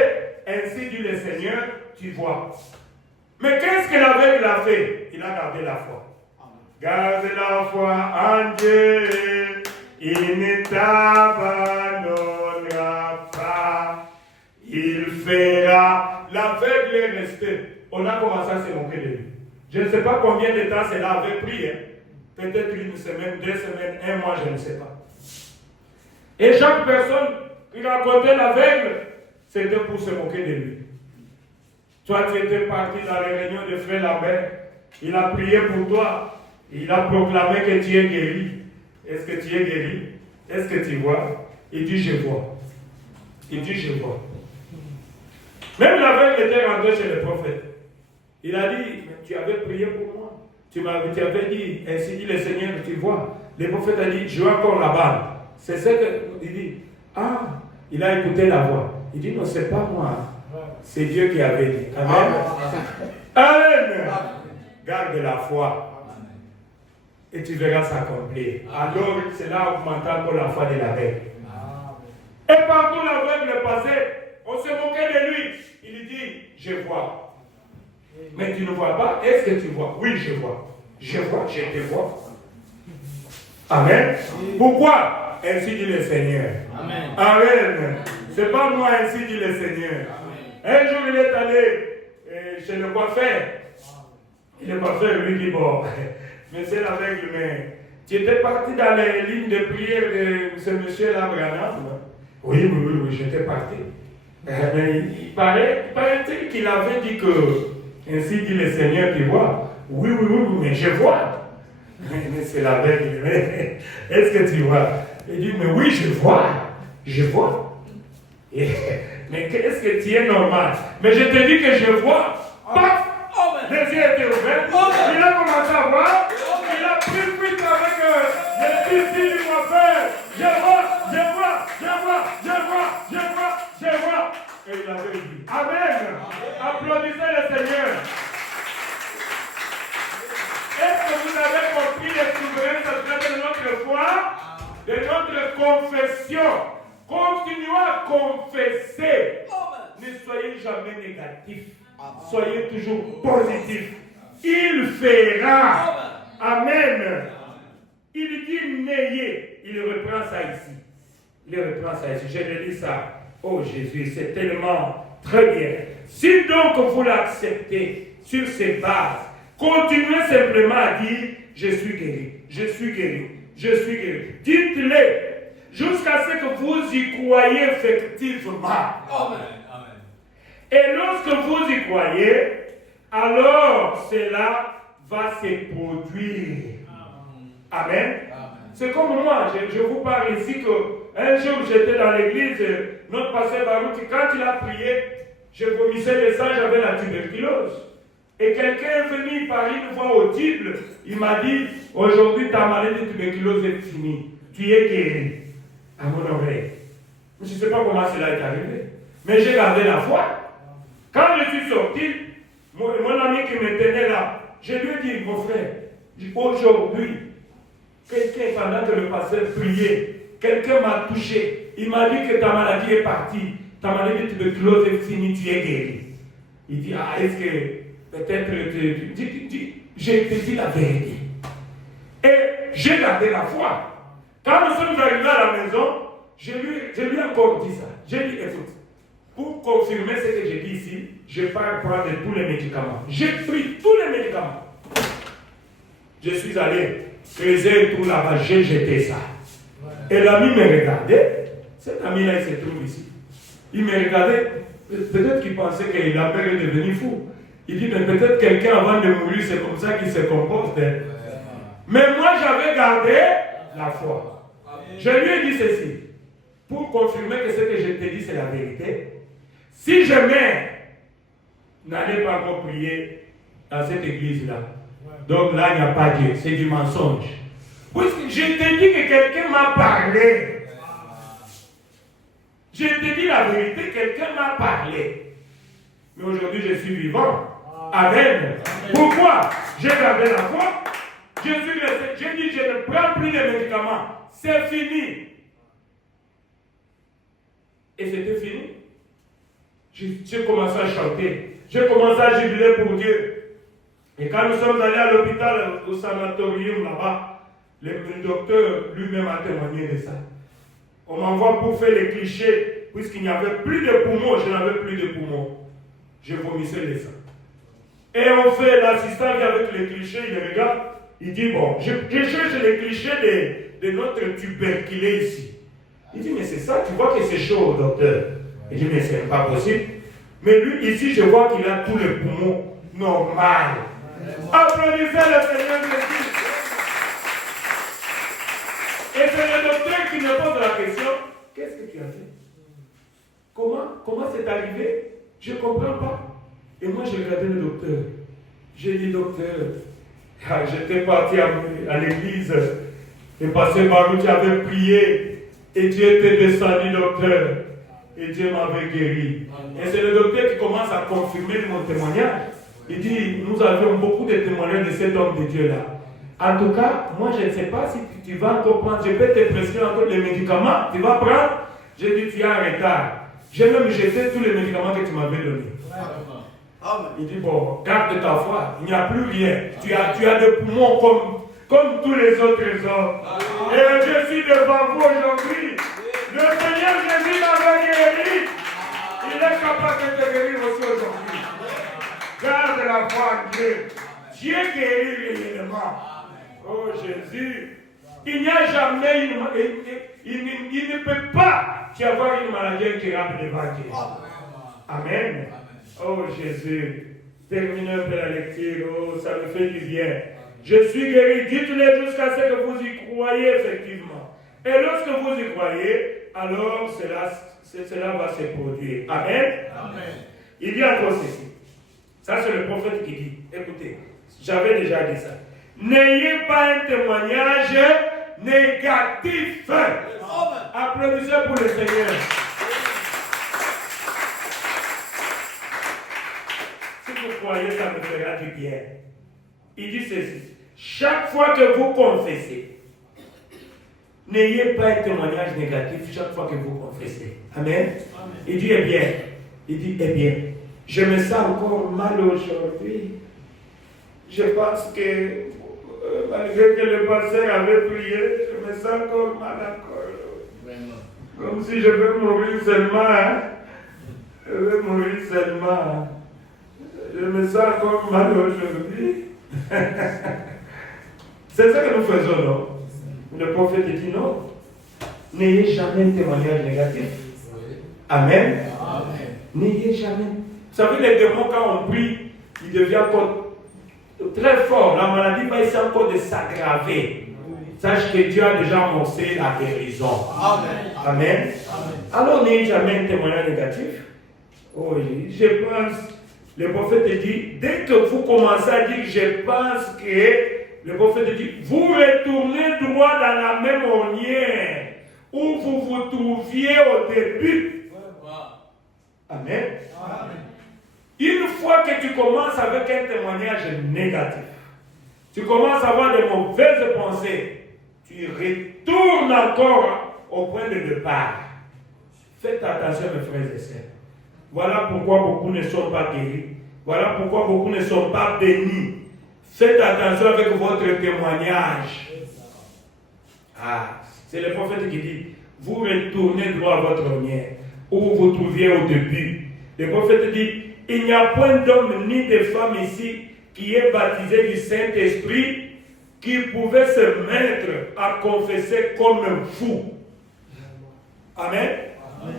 ainsi dit le Seigneur, tu vois. Mais qu'est-ce que l'aveugle a fait? Il a gardé la foi. Garde la foi en Dieu, il ne t'abandonnera pas. Il fera. L'aveugle est resté. On a commencé à se moquer de lui. Je ne sais pas combien de temps cela avait pris. Peut-être une semaine, 2 semaines, 1 mois, je ne sais pas. Et chaque personne qui racontait l'aveugle, c'était pour se moquer de lui. Toi, tu étais parti dans les réunions de Frère Lambert. Il a prié pour toi. Il a proclamé que tu es guéri. Est-ce que tu es guéri? Est-ce que tu vois? Il dit, je vois. Il dit, je vois. Même l'aveugle était rentré chez le prophète. Il a dit, tu avais prié pour moi. Tu avais dit, ainsi dit le Seigneur, tu vois. Le prophète a dit, je vois encore la balle. C'est ce qu'il dit. Ah, il a écouté la voix. Il dit, non, c'est pas moi. C'est Dieu qui avait dit. Amen. Amen. Garde la foi. Et tu verras s'accomplir. Alors, cela augmentera pour la foi de l'aveugle. Et partout l'aveugle passait, on se moquait de lui. Il dit, je vois. Mais tu ne vois pas? Est-ce que tu vois? Oui, je vois. Je vois, je te vois. Amen. Pourquoi? Ainsi dit le Seigneur. Amen. Amen. C'est pas moi, ainsi dit le Seigneur. Amen. Un jour, il est allé chez le coiffeur. Et le coiffeur lui dit, bon, monsieur l'aveugle, mais tu étais parti dans les lignes de prière de ce monsieur-là, Branham? Oui, j'étais parti. Mais il paraît-il qu'il avait dit que, ainsi dit le Seigneur, tu vois. Oui, mais je vois. Mais c'est l'aveugle. Est-ce que tu vois? Il dit, mais oui, je vois. Je vois. Mais est-ce que tu es normal? Mais je te dis que je vois. Paf! Les yeux étaient ouverts. Il a commencé à voir. Il a pris fuite avec les petits du coiffeur. Je vois. Et il avait dit, Amen. Applaudissez le Seigneur. Est-ce que vous avez compris les souverains secrets de notre foi, de notre confession? Continuez à confesser. Ne soyez jamais négatif. Soyez toujours positif. Il fera. Amen. Il dit n'ayez. Il reprend ça ici. Je le dis ça. Oh Jésus, c'est tellement très bien. Si donc vous l'acceptez sur ces bases, continuez simplement à dire je suis guéri. Dites-le jusqu'à ce que vous y croyez effectivement. Amen. Et lorsque vous y croyez, alors cela va se produire. Amen. C'est comme moi, je vous parle ici qu'un jour j'étais dans l'église notre pasteur Barouti, quand il a prié, je vomissais le sang, j'avais la tuberculose. Et quelqu'un est venu par une voix audible, il m'a dit, aujourd'hui ta maladie de tuberculose est finie, tu es guéri. À mon oreille. Je ne sais pas comment cela est arrivé, mais j'ai gardé la foi. Quand je suis sorti, mon ami qui me tenait là, je lui ai dit, mon frère, aujourd'hui, quelqu'un, pendant que le pasteur priait, quelqu'un m'a touché, il m'a dit que ta maladie est partie, ta maladie de tuberculose est finie, tu es guéri. Il dit, ah, est-ce que peut-être, j'ai dit la vérité. Et j'ai gardé la foi. Quand nous sommes arrivés à la maison, je lui ai encore dit ça. J'ai dit, écoute, pour confirmer ce que j'ai dit ici, je pars prendre tous les médicaments. J'ai pris tous les médicaments. Je suis allé creuser tout là-bas, j'ai jeté ça. Et l'ami me regardait. Cet ami-là, il se trouve ici. Il me regardait. Peut-être qu'il pensait qu'il avait devenu fou. Il dit, mais peut-être quelqu'un avant de mourir, c'est comme ça qu'il se comporte. Mais moi, j'avais gardé la foi. Je lui ai dit ceci, pour confirmer que ce que je te dis, c'est la vérité. Si jamais, n'allez pas encore prier dans cette église-là. Donc là, il n'y a pas Dieu, c'est du mensonge. Puisque je te dis que quelqu'un m'a parlé. Je te dis la vérité, quelqu'un m'a parlé. Mais aujourd'hui, je suis vivant. Amen. Pourquoi? J'ai gardé la foi. J'ai dit, je ne prends plus de médicaments. C'est fini. Et c'était fini. J'ai commencé à chanter. J'ai commencé à jubiler pour Dieu. Et quand nous sommes allés à l'hôpital, au sanatorium là-bas, le docteur lui-même a témoigné de ça. On m'envoie pour faire les clichés, puisqu'il n'y avait plus de poumons, je n'avais plus de poumons. Je vomissais les sangs. Et on fait l'assistant qui avec les clichés, il regarde, il dit, bon, je cherche les clichés de notre tuberculé ici. Il dit, mais c'est ça, tu vois que c'est chaud, docteur. Il dit, mais c'est pas possible. Mais lui, ici, je vois qu'il a tous les poumons normal. Applaudissez le Seigneur Jésus. Et c'est le docteur qui me pose la question, qu'est-ce que tu as fait? Comment c'est arrivé? Je ne comprends pas. Et moi, j'ai regardé le docteur. J'ai dit, docteur, j'étais parti à l'église. Et pasteur Barouti avait prié. Et Dieu était descendu, docteur. Et Dieu m'avait guéri. Et c'est le docteur qui commence à confirmer mon témoignage. Il dit, nous avions beaucoup de témoignages de cet homme de Dieu-là. En tout cas, moi, je ne sais pas si tu vas encore prendre. Je peux te prescrire encore les médicaments. Tu vas prendre. J'ai dit, tu es en retard. J'ai même jeté tous les médicaments que tu m'avais donnés. Il dit, bon, garde ta foi. Il n'y a plus rien. Tu as des poumons comme tous les autres hommes. Et je suis devant vous aujourd'hui. Le Seigneur Jésus m'avait guéri. Il est capable de te guérir aussi aujourd'hui. Garde la foi en Dieu. Dieu guérit réellement. Oh Jésus. Il n'y a jamais il ne peut pas y avoir une maladie incurable devant Dieu. Amen. Oh Jésus. Terminez un peu la lecture. Oh, ça me fait du bien. Je suis guéri. Dites-le jusqu'à ce que vous y croyez effectivement. Et lorsque vous y croyez, alors cela va se produire. Amen. Amen. Il dit encore ceci. Ça, c'est le prophète qui dit. Écoutez, j'avais déjà dit ça. N'ayez pas un témoignage négatif. Applaudissez pour le Seigneur. Si vous croyez, ça me fera du bien. Il dit ceci. Chaque fois que vous confessez, n'ayez pas un témoignage négatif chaque fois que vous confessez. Amen. Amen. Il dit, eh bien, je me sens encore mal aujourd'hui. Je pense que, malgré que le pasteur avait prié, je me sens encore mal encore. Comme si je vais mourir seulement. Hein? Je vais mourir seulement. Je me sens encore mal aujourd'hui. C'est ça que nous faisons, non? Le prophète dit non. N'ayez jamais un témoignage négatif. Amen. Amen. N'ayez jamais. Vous savez, les démons, quand on prie, ils deviennent encore très forts. La maladie va essayer encore de s'aggraver. Sache que Dieu a déjà amorcé la guérison. Amen. Amen. Amen. Alors n'est jamais un témoignage négatif. Oui, je pense, le prophète dit, dès que vous commencez à dire je pense que, le prophète dit, vous retournez droit dans la même ornière où vous vous trouviez au début. Amen. Amen. Une fois que tu commences avec un témoignage négatif, tu commences à avoir de mauvaises pensées, tu retournes encore au point de départ. Faites attention mes frères et sœurs. Voilà pourquoi beaucoup ne sont pas guéris. Voilà pourquoi beaucoup ne sont pas bénis. Faites attention avec votre témoignage. Ah, c'est le prophète qui dit, vous retournez droit à votre ornière, où vous vous trouviez au début. Le prophète dit, il n'y a point d'homme ni de femme ici qui est baptisé du Saint-Esprit qui pouvait se mettre à confesser comme un fou. Amen. Amen.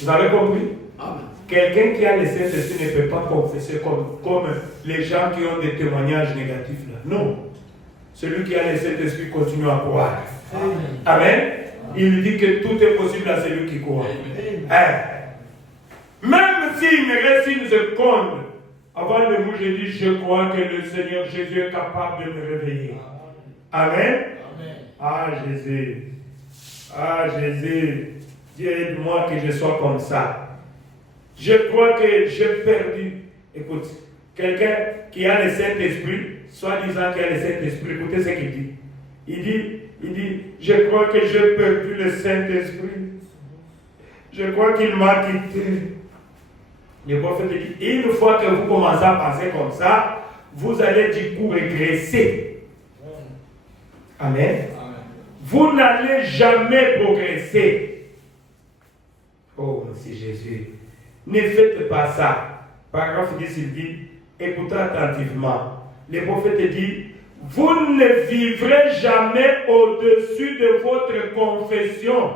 Vous avez compris? Amen. Quelqu'un qui a le Saint-Esprit ne peut pas confesser comme les gens qui ont des témoignages négatifs là. Non. Celui qui a le Saint-Esprit continue à croire. Amen. Amen. Il dit que tout est possible à celui qui croit. Amen. Même s'il me reste une seconde, avant de vous, je dis, je crois que le Seigneur Jésus est capable de me réveiller. Amen. Amen. Ah Jésus. Ah Jésus. Dieu aide-moi que je sois comme ça. Je crois que j'ai perdu. Écoute, quelqu'un qui a le Saint-Esprit, soi-disant qui a le Saint-Esprit, écoutez ce qu'il dit. Il dit, je crois que j'ai perdu le Saint-Esprit. Je crois qu'il m'a quitté. Le prophète dit, une fois que vous commencez à penser comme ça, vous allez du coup régresser. Amen. Amen. Vous n'allez jamais progresser. Oh, c'est Jésus. Ne faites pas ça. Paragraphe 10, il dit, écoutez attentivement. Le prophète dit, vous ne vivrez jamais au-dessus de votre confession.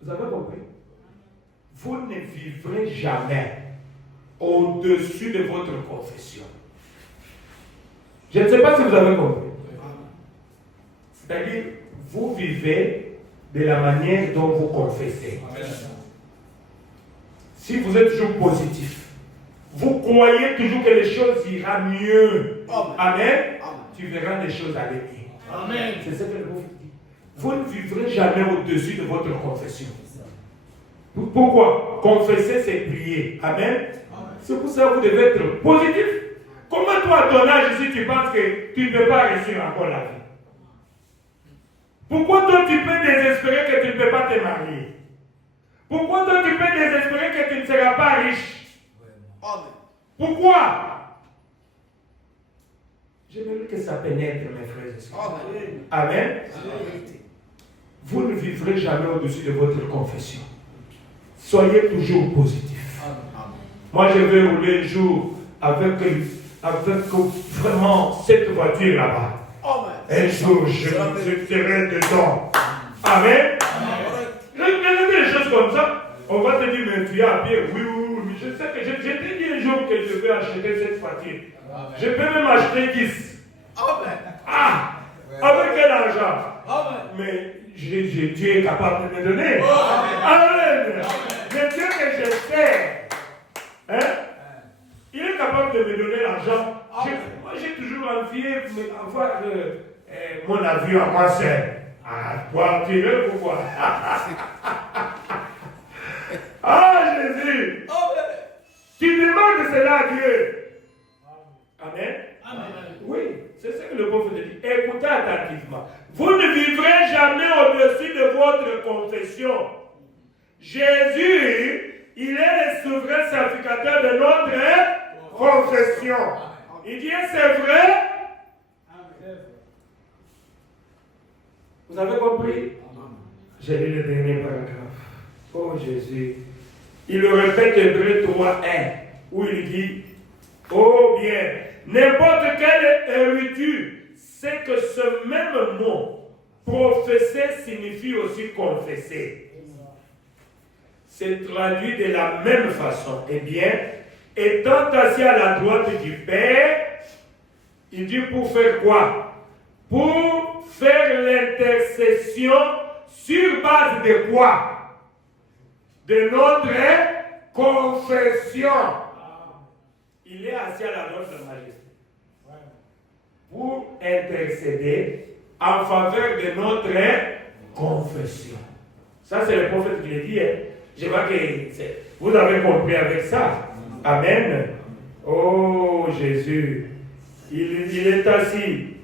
Vous avez compris? Vous ne vivrez jamais au-dessus de votre confession. Je ne sais pas si vous avez compris. C'est-à-dire, vous vivez de la manière dont vous confessez. Si vous êtes toujours positif, vous croyez toujours que les choses iront mieux. Amen. Tu verras les choses aller mieux. Amen. C'est ce que le prophète dit. Vous ne vivrez jamais au-dessus de votre confession. Pourquoi? Confesser, c'est prier. Amen. C'est pour ça que vous devez être positif. Comment toi, à ton âge ici, tu penses que tu ne peux pas réussir encore la vie? Pourquoi toi, tu peux désespérer que tu ne peux pas te marier? Pourquoi toi, tu peux désespérer que tu ne seras pas riche? Pourquoi? J'aimerais que ça pénètre, mes frères et sœurs. Amen. Vous ne vivrez jamais au-dessus de votre confession. Soyez toujours positif. Moi, je vais rouler un jour avec vraiment cette voiture là-bas. Un jour, je serai dedans. Amen. Regardez les choses comme ça. On va te dire, mais tu es à pied. Oui. Je sais que je t'ai dit un jour que je vais acheter cette voiture. Je peux même acheter 10. Ah! Avec quel argent? Mais Dieu est capable de me donner. Amen. Le Dieu que je sais, il est capable de me donner l'argent. Moi, j'ai toujours envie d'avoir mon avion à moi seul. Ah, toi, tu veux pourquoi? Ah, Jésus! Tu demandes cela à Dieu. Amen. Amen. Oui, c'est ce que le prophète dit. Écoutez attentivement. Vous ne vivrez jamais au-dessus de votre confession. Jésus, il est le souverain sacrificateur de notre confession. Il dit, c'est vrai? Vous avez compris? J'ai lu le dernier paragraphe. Oh Jésus. Il le répète Hébreux 3:1, où il dit, oh bien, n'importe quelle érudit sait que ce même mot, professer, signifie aussi confesser. C'est traduit de la même façon. Eh bien, étant assis à la droite du Père, il dit pour faire quoi? Pour faire l'intercession sur base de quoi? De notre confession. Il est assis à la droite de la majesté pour intercéder en faveur de notre confession. Ça, c'est le prophète qui le dit. Hein. Je vois que vous avez compris avec ça. Amen. Oh Jésus, il est assis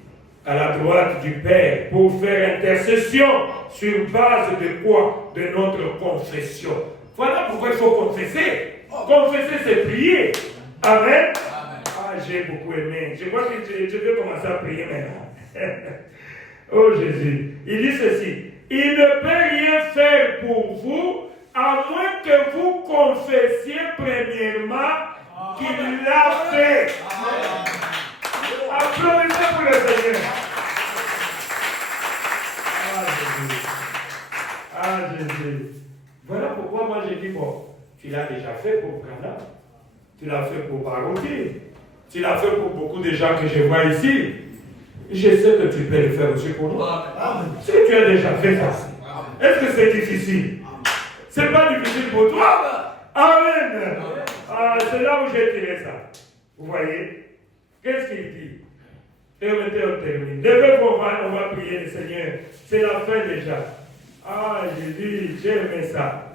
à la droite du Père pour faire intercession sur base de quoi? De notre confession. Voilà pourquoi il faut confesser. Confesser, c'est prier. Amen. Ah, j'ai beaucoup aimé. Je crois que je vais commencer à prier maintenant. Oh Jésus, il dit ceci. Il ne peut rien faire pour vous à moins que vous confessiez premièrement qu'il l'a fait. Applaudissez pour le Seigneur. Ah Jésus. Ah Jésus. Voilà pourquoi moi j'ai dit, bon, tu l'as déjà fait pour Brana. Tu l'as fait pour Baroudi. Tu l'as fait pour beaucoup de gens que je vois ici. Je sais que tu peux le faire aussi pour nous. Si tu as déjà fait ça, est-ce que c'est difficile? C'est pas difficile pour toi? Amen. Ah, c'est là où j'ai tiré ça. Vous voyez? Qu'est-ce qu'il dit? Et on termine. Levez-vous, on va prier le Seigneur. C'est la fin déjà. Ah, Jésus, j'ai aimé ça.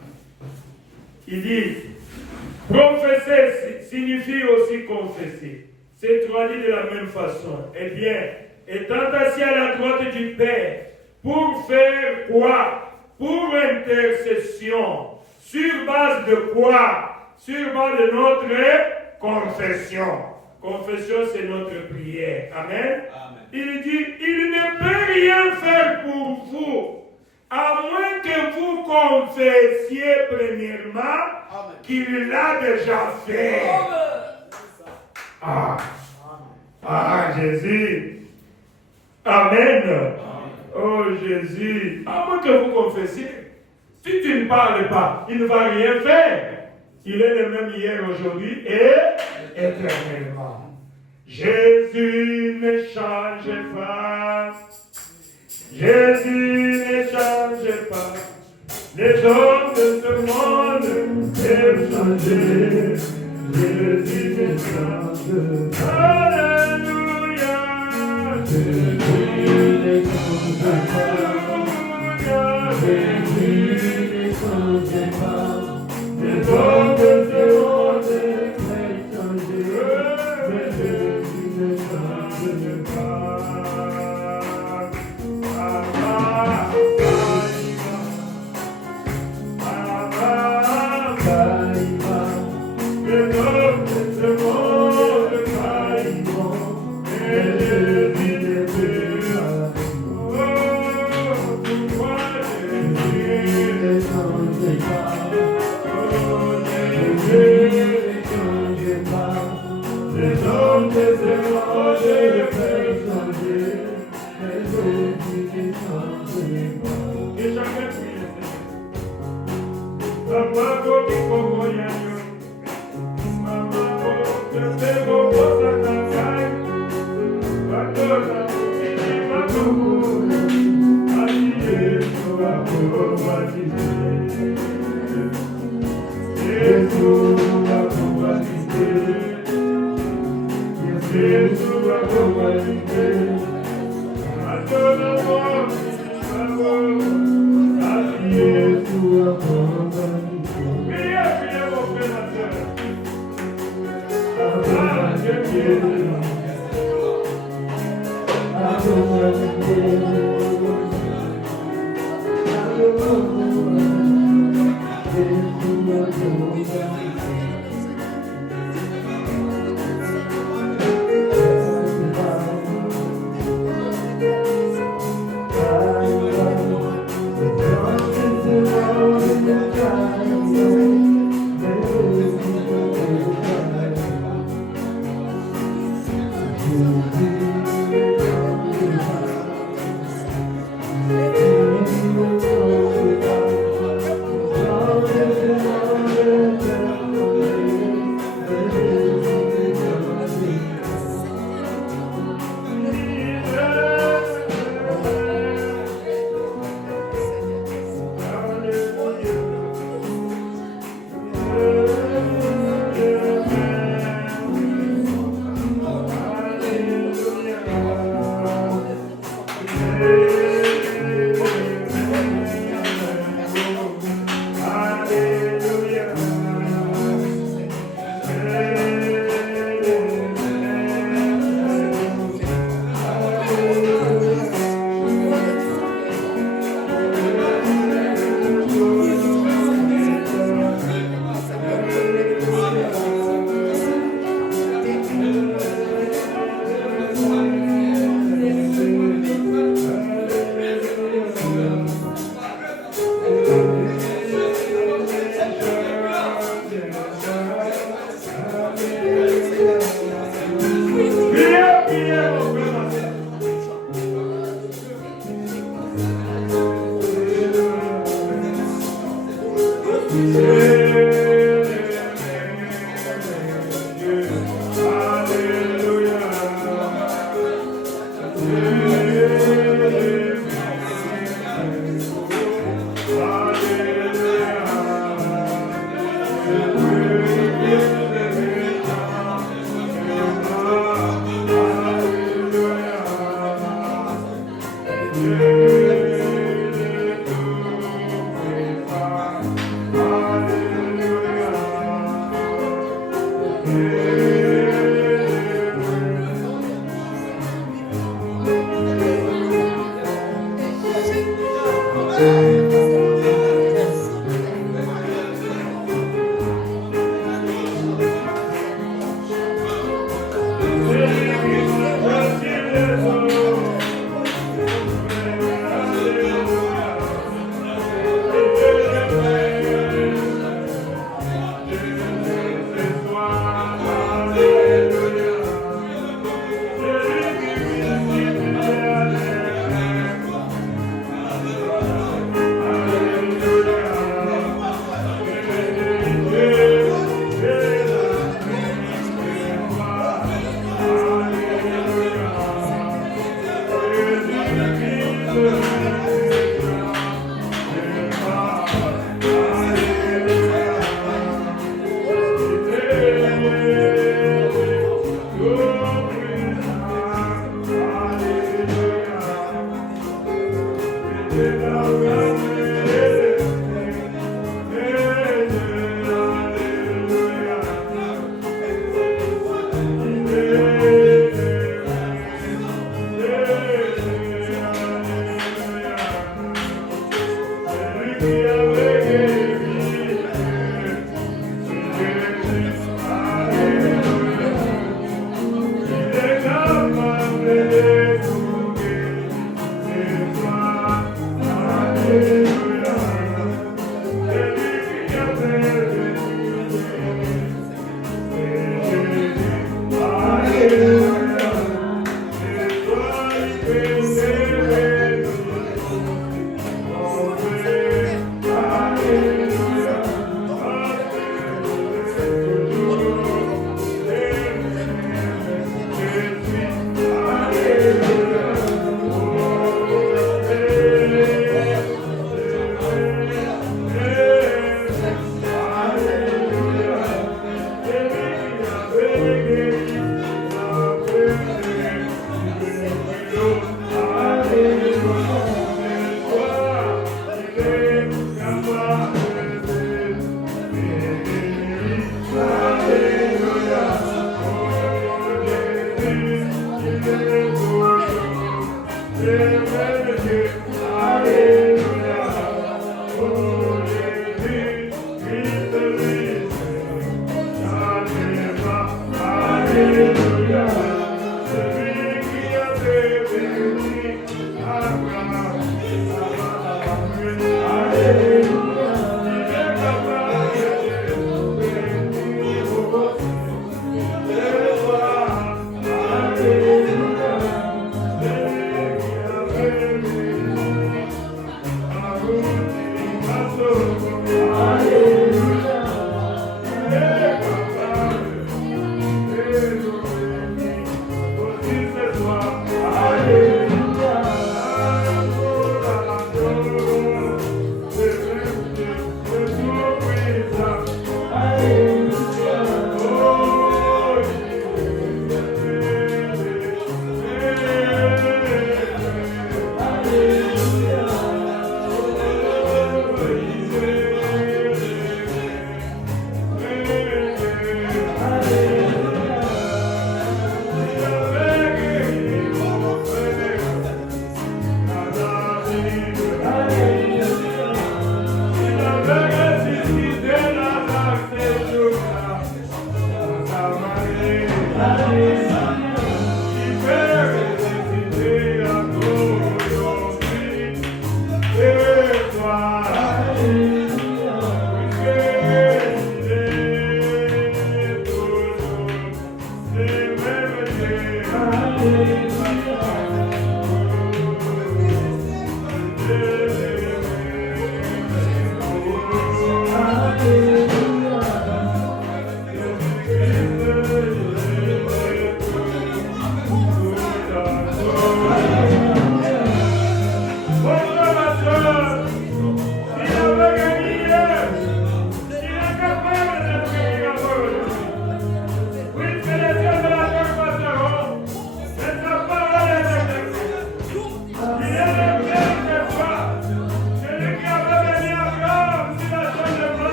Il dit, professer signifie aussi confesser. C'est traduit de la même façon. Eh bien, étant assis à la droite du Père, pour faire quoi? Pour intercession. Sur base de quoi? Sur base de notre confession. Confession, c'est notre prière. Amen. Amen. Il dit, il ne peut rien faire pour vous, à moins que vous confessiez premièrement qu'il l'a déjà fait. Ah. Ah, Jésus. Amen. Oh, Jésus. À moins que vous confessiez. Si tu ne parles pas, il ne va rien faire. Il est le même hier, aujourd'hui et éternellement. Jésus ne change pas. Jésus ne change pas. Les hommes de ce monde peuvent changer. Jésus ne change pas. Alléluia. Jésus ne change pas. Jésus ne change pas. Les hommes de ce monde peuvent changer. Mais Jésus ne change pas.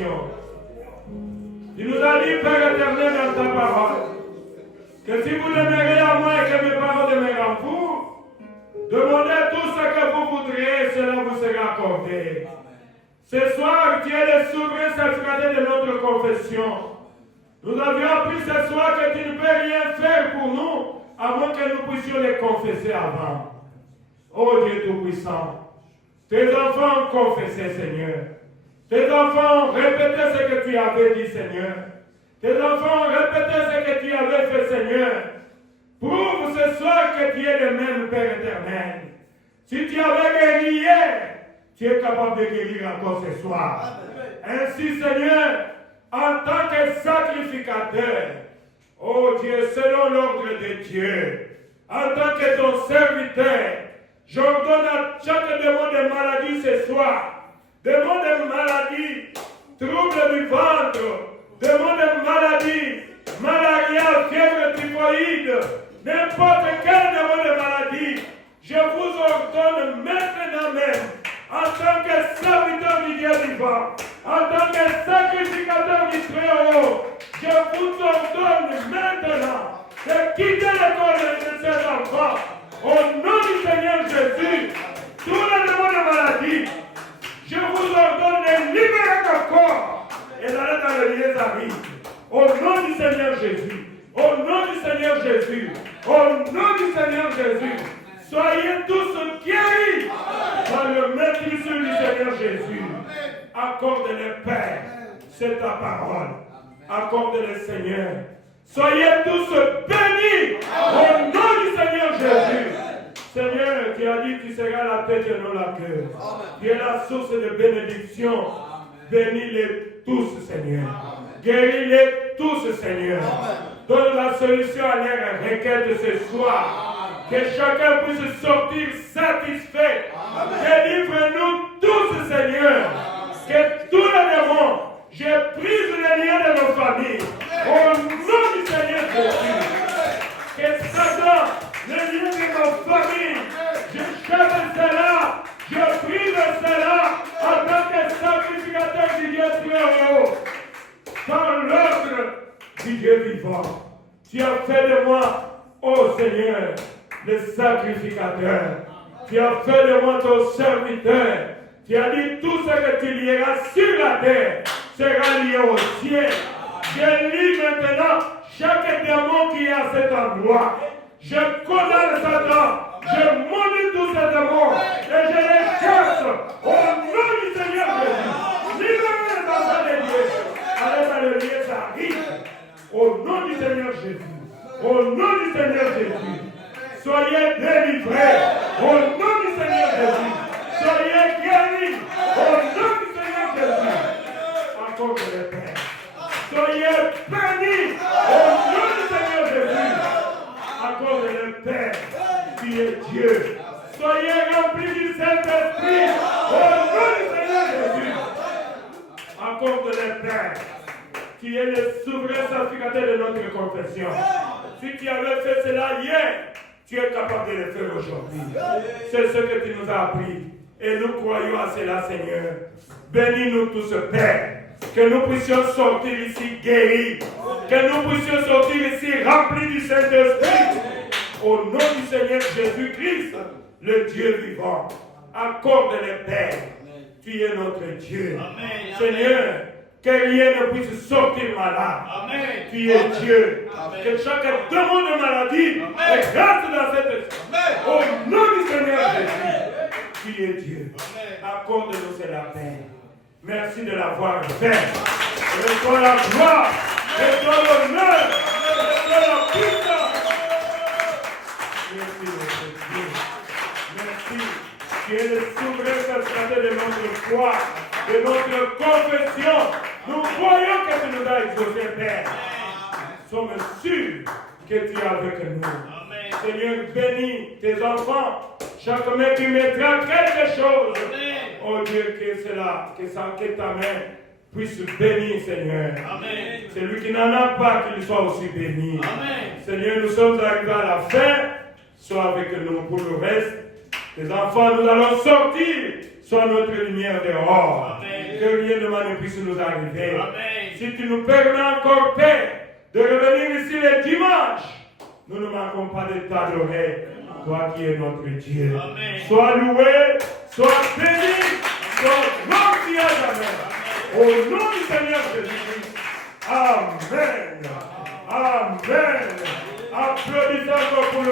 confession. Il nous a dit, Père éternel, dans ta parole, que si vous demeurez en moi et que mes paroles demeurent en vous, demandez tout ce que vous voudrez et cela vous sera accordé. Ce soir, tu es le souverain sacerdoce de notre confession. Nous avions appris ce soir que tu ne peux rien faire pour nous, à moins que nous puissions les confesser avant. Ô Dieu Tout-Puissant, tes enfants ont confessé, Seigneur. Tes enfants ont répété ce que tu avais dit, Seigneur. Tes enfants ont répété ce que tu avais fait, Seigneur. Prouve ce soir que tu es le même Père éternel. Si tu avais guéri hier, tu es capable de guérir encore ce soir. Ainsi, Seigneur, en tant que sacrificateur, oh Dieu, selon l'ordre de Dieu, en tant que ton serviteur, j'ordonne à chaque demande de maladie ce soir, demande de maladie, trouble du ventre, demande de maladie, malaria, fièvre typhoïde, n'importe quelle demande de maladie, je vous ordonne maintenant même, en tant que serviteur du Dieu vivant, en tant que sacrificateur du Très-Haut, je vous ordonne maintenant de quitter le corps de ces enfants. Au nom du Seigneur Jésus, tous les démons de maladie, je vous ordonne de libérer ton corps et d'aller dans le lieu aride. Au nom du Seigneur Jésus, au nom du Seigneur Jésus, au nom du Seigneur Jésus, soyez tous guéris par le maîtrise du Seigneur Jésus. Accorde-le, Père, c'est ta parole. Accorde-le, Seigneur. Soyez tous bénis au nom du Seigneur Jésus. Seigneur, tu as dit que tu seras la tête et non la queue. Tu es la source de bénédiction. Bénis-les tous, Seigneur. Guéris-les tous, Seigneur. Donne la solution à leurs requêtes ce soir. Que chacun puisse sortir satisfait. Délivre-nous tous, Seigneur. Que tous les démons, je brise les liens de nos familles. Au nom du Seigneur Jésus. Que Satan, les liens de nos familles, je chasse cela, je brise cela en tant que sacrificateur du Dieu Très-Haut. Par l'ordre du Dieu vivant. Tu as fait de moi, ô Seigneur, le sacrificateur. Tu as fait de moi ton serviteur. Tu as dit tout ce que tu lieras sur la terre sera lié au ciel. Je lis maintenant chaque démon qui est à cet endroit. Je condamne Satan. Je maudis tous ces démons et je les chasse au nom du Seigneur Jésus. Libérez les enfants de Dieu. Allez dans le lieu, ça arrive. Au nom du Seigneur Jésus. Au nom du Seigneur Jésus. Soyez délivrés. Au nom du Seigneur Jésus. Soyez guéris. Au nom du Seigneur Jésus. Encore le Père. Soyez bénis. Au nom du Seigneur Jésus. Encore le Père. Tu es Dieu. Soyez remplis du Saint-Esprit. Au nom du Seigneur Jésus. Encore le Père. Tu es le souverain sacrificateur de notre confession. Si tu avais fait cela hier, tu es capable de le faire aujourd'hui. C'est ce que tu nous as appris. Et nous croyons à cela, Seigneur. Bénis-nous tous, Père. Que nous puissions sortir ici guéris. Que nous puissions sortir ici remplis du Saint-Esprit. Au nom du Seigneur Jésus-Christ, le Dieu vivant. Accorde-le, Père. Tu es notre Dieu. Amen. Seigneur, que rien ne puisse sortir malade. Amen. Tu es Dieu. Amen. Que chaque démon de maladie reste dans cette esprit. Au nom du Seigneur Jésus, tu es Dieu. Accorde-nous cela, Père. Merci de l'avoir fait. Reçois la gloire, reçois l'honneur, reçois la puissance. Merci, notre Dieu. Merci. Tu es le souverain sacerdoce de notre foi, de notre confession. Nous croyons que tu nous as exaucé, Père. Nous sommes sûrs que tu es avec nous. Amen. Seigneur, bénis tes enfants. Chaque main qui mettra quelque chose. Amen. Oh Dieu, que ta main puisse bénir, Seigneur. Amen. Celui qui n'en a pas, qu'il soit aussi béni. Amen. Seigneur, nous sommes arrivés à la fin. Sois avec nous pour le reste. Tes enfants, nous allons sortir. Sois notre lumière dehors. Amen. que rien ne mal ne puisse nous arriver. Amen. Si tu nous permets encore, Père, de revenir ici le dimanche, nous ne manquons pas de t'adorer, toi qui es notre Dieu. Amen. Sois loué, sois béni, sois glorifié à jamais. Au nom du Seigneur Jésus. Amen. Amen. Applaudissons encore pour le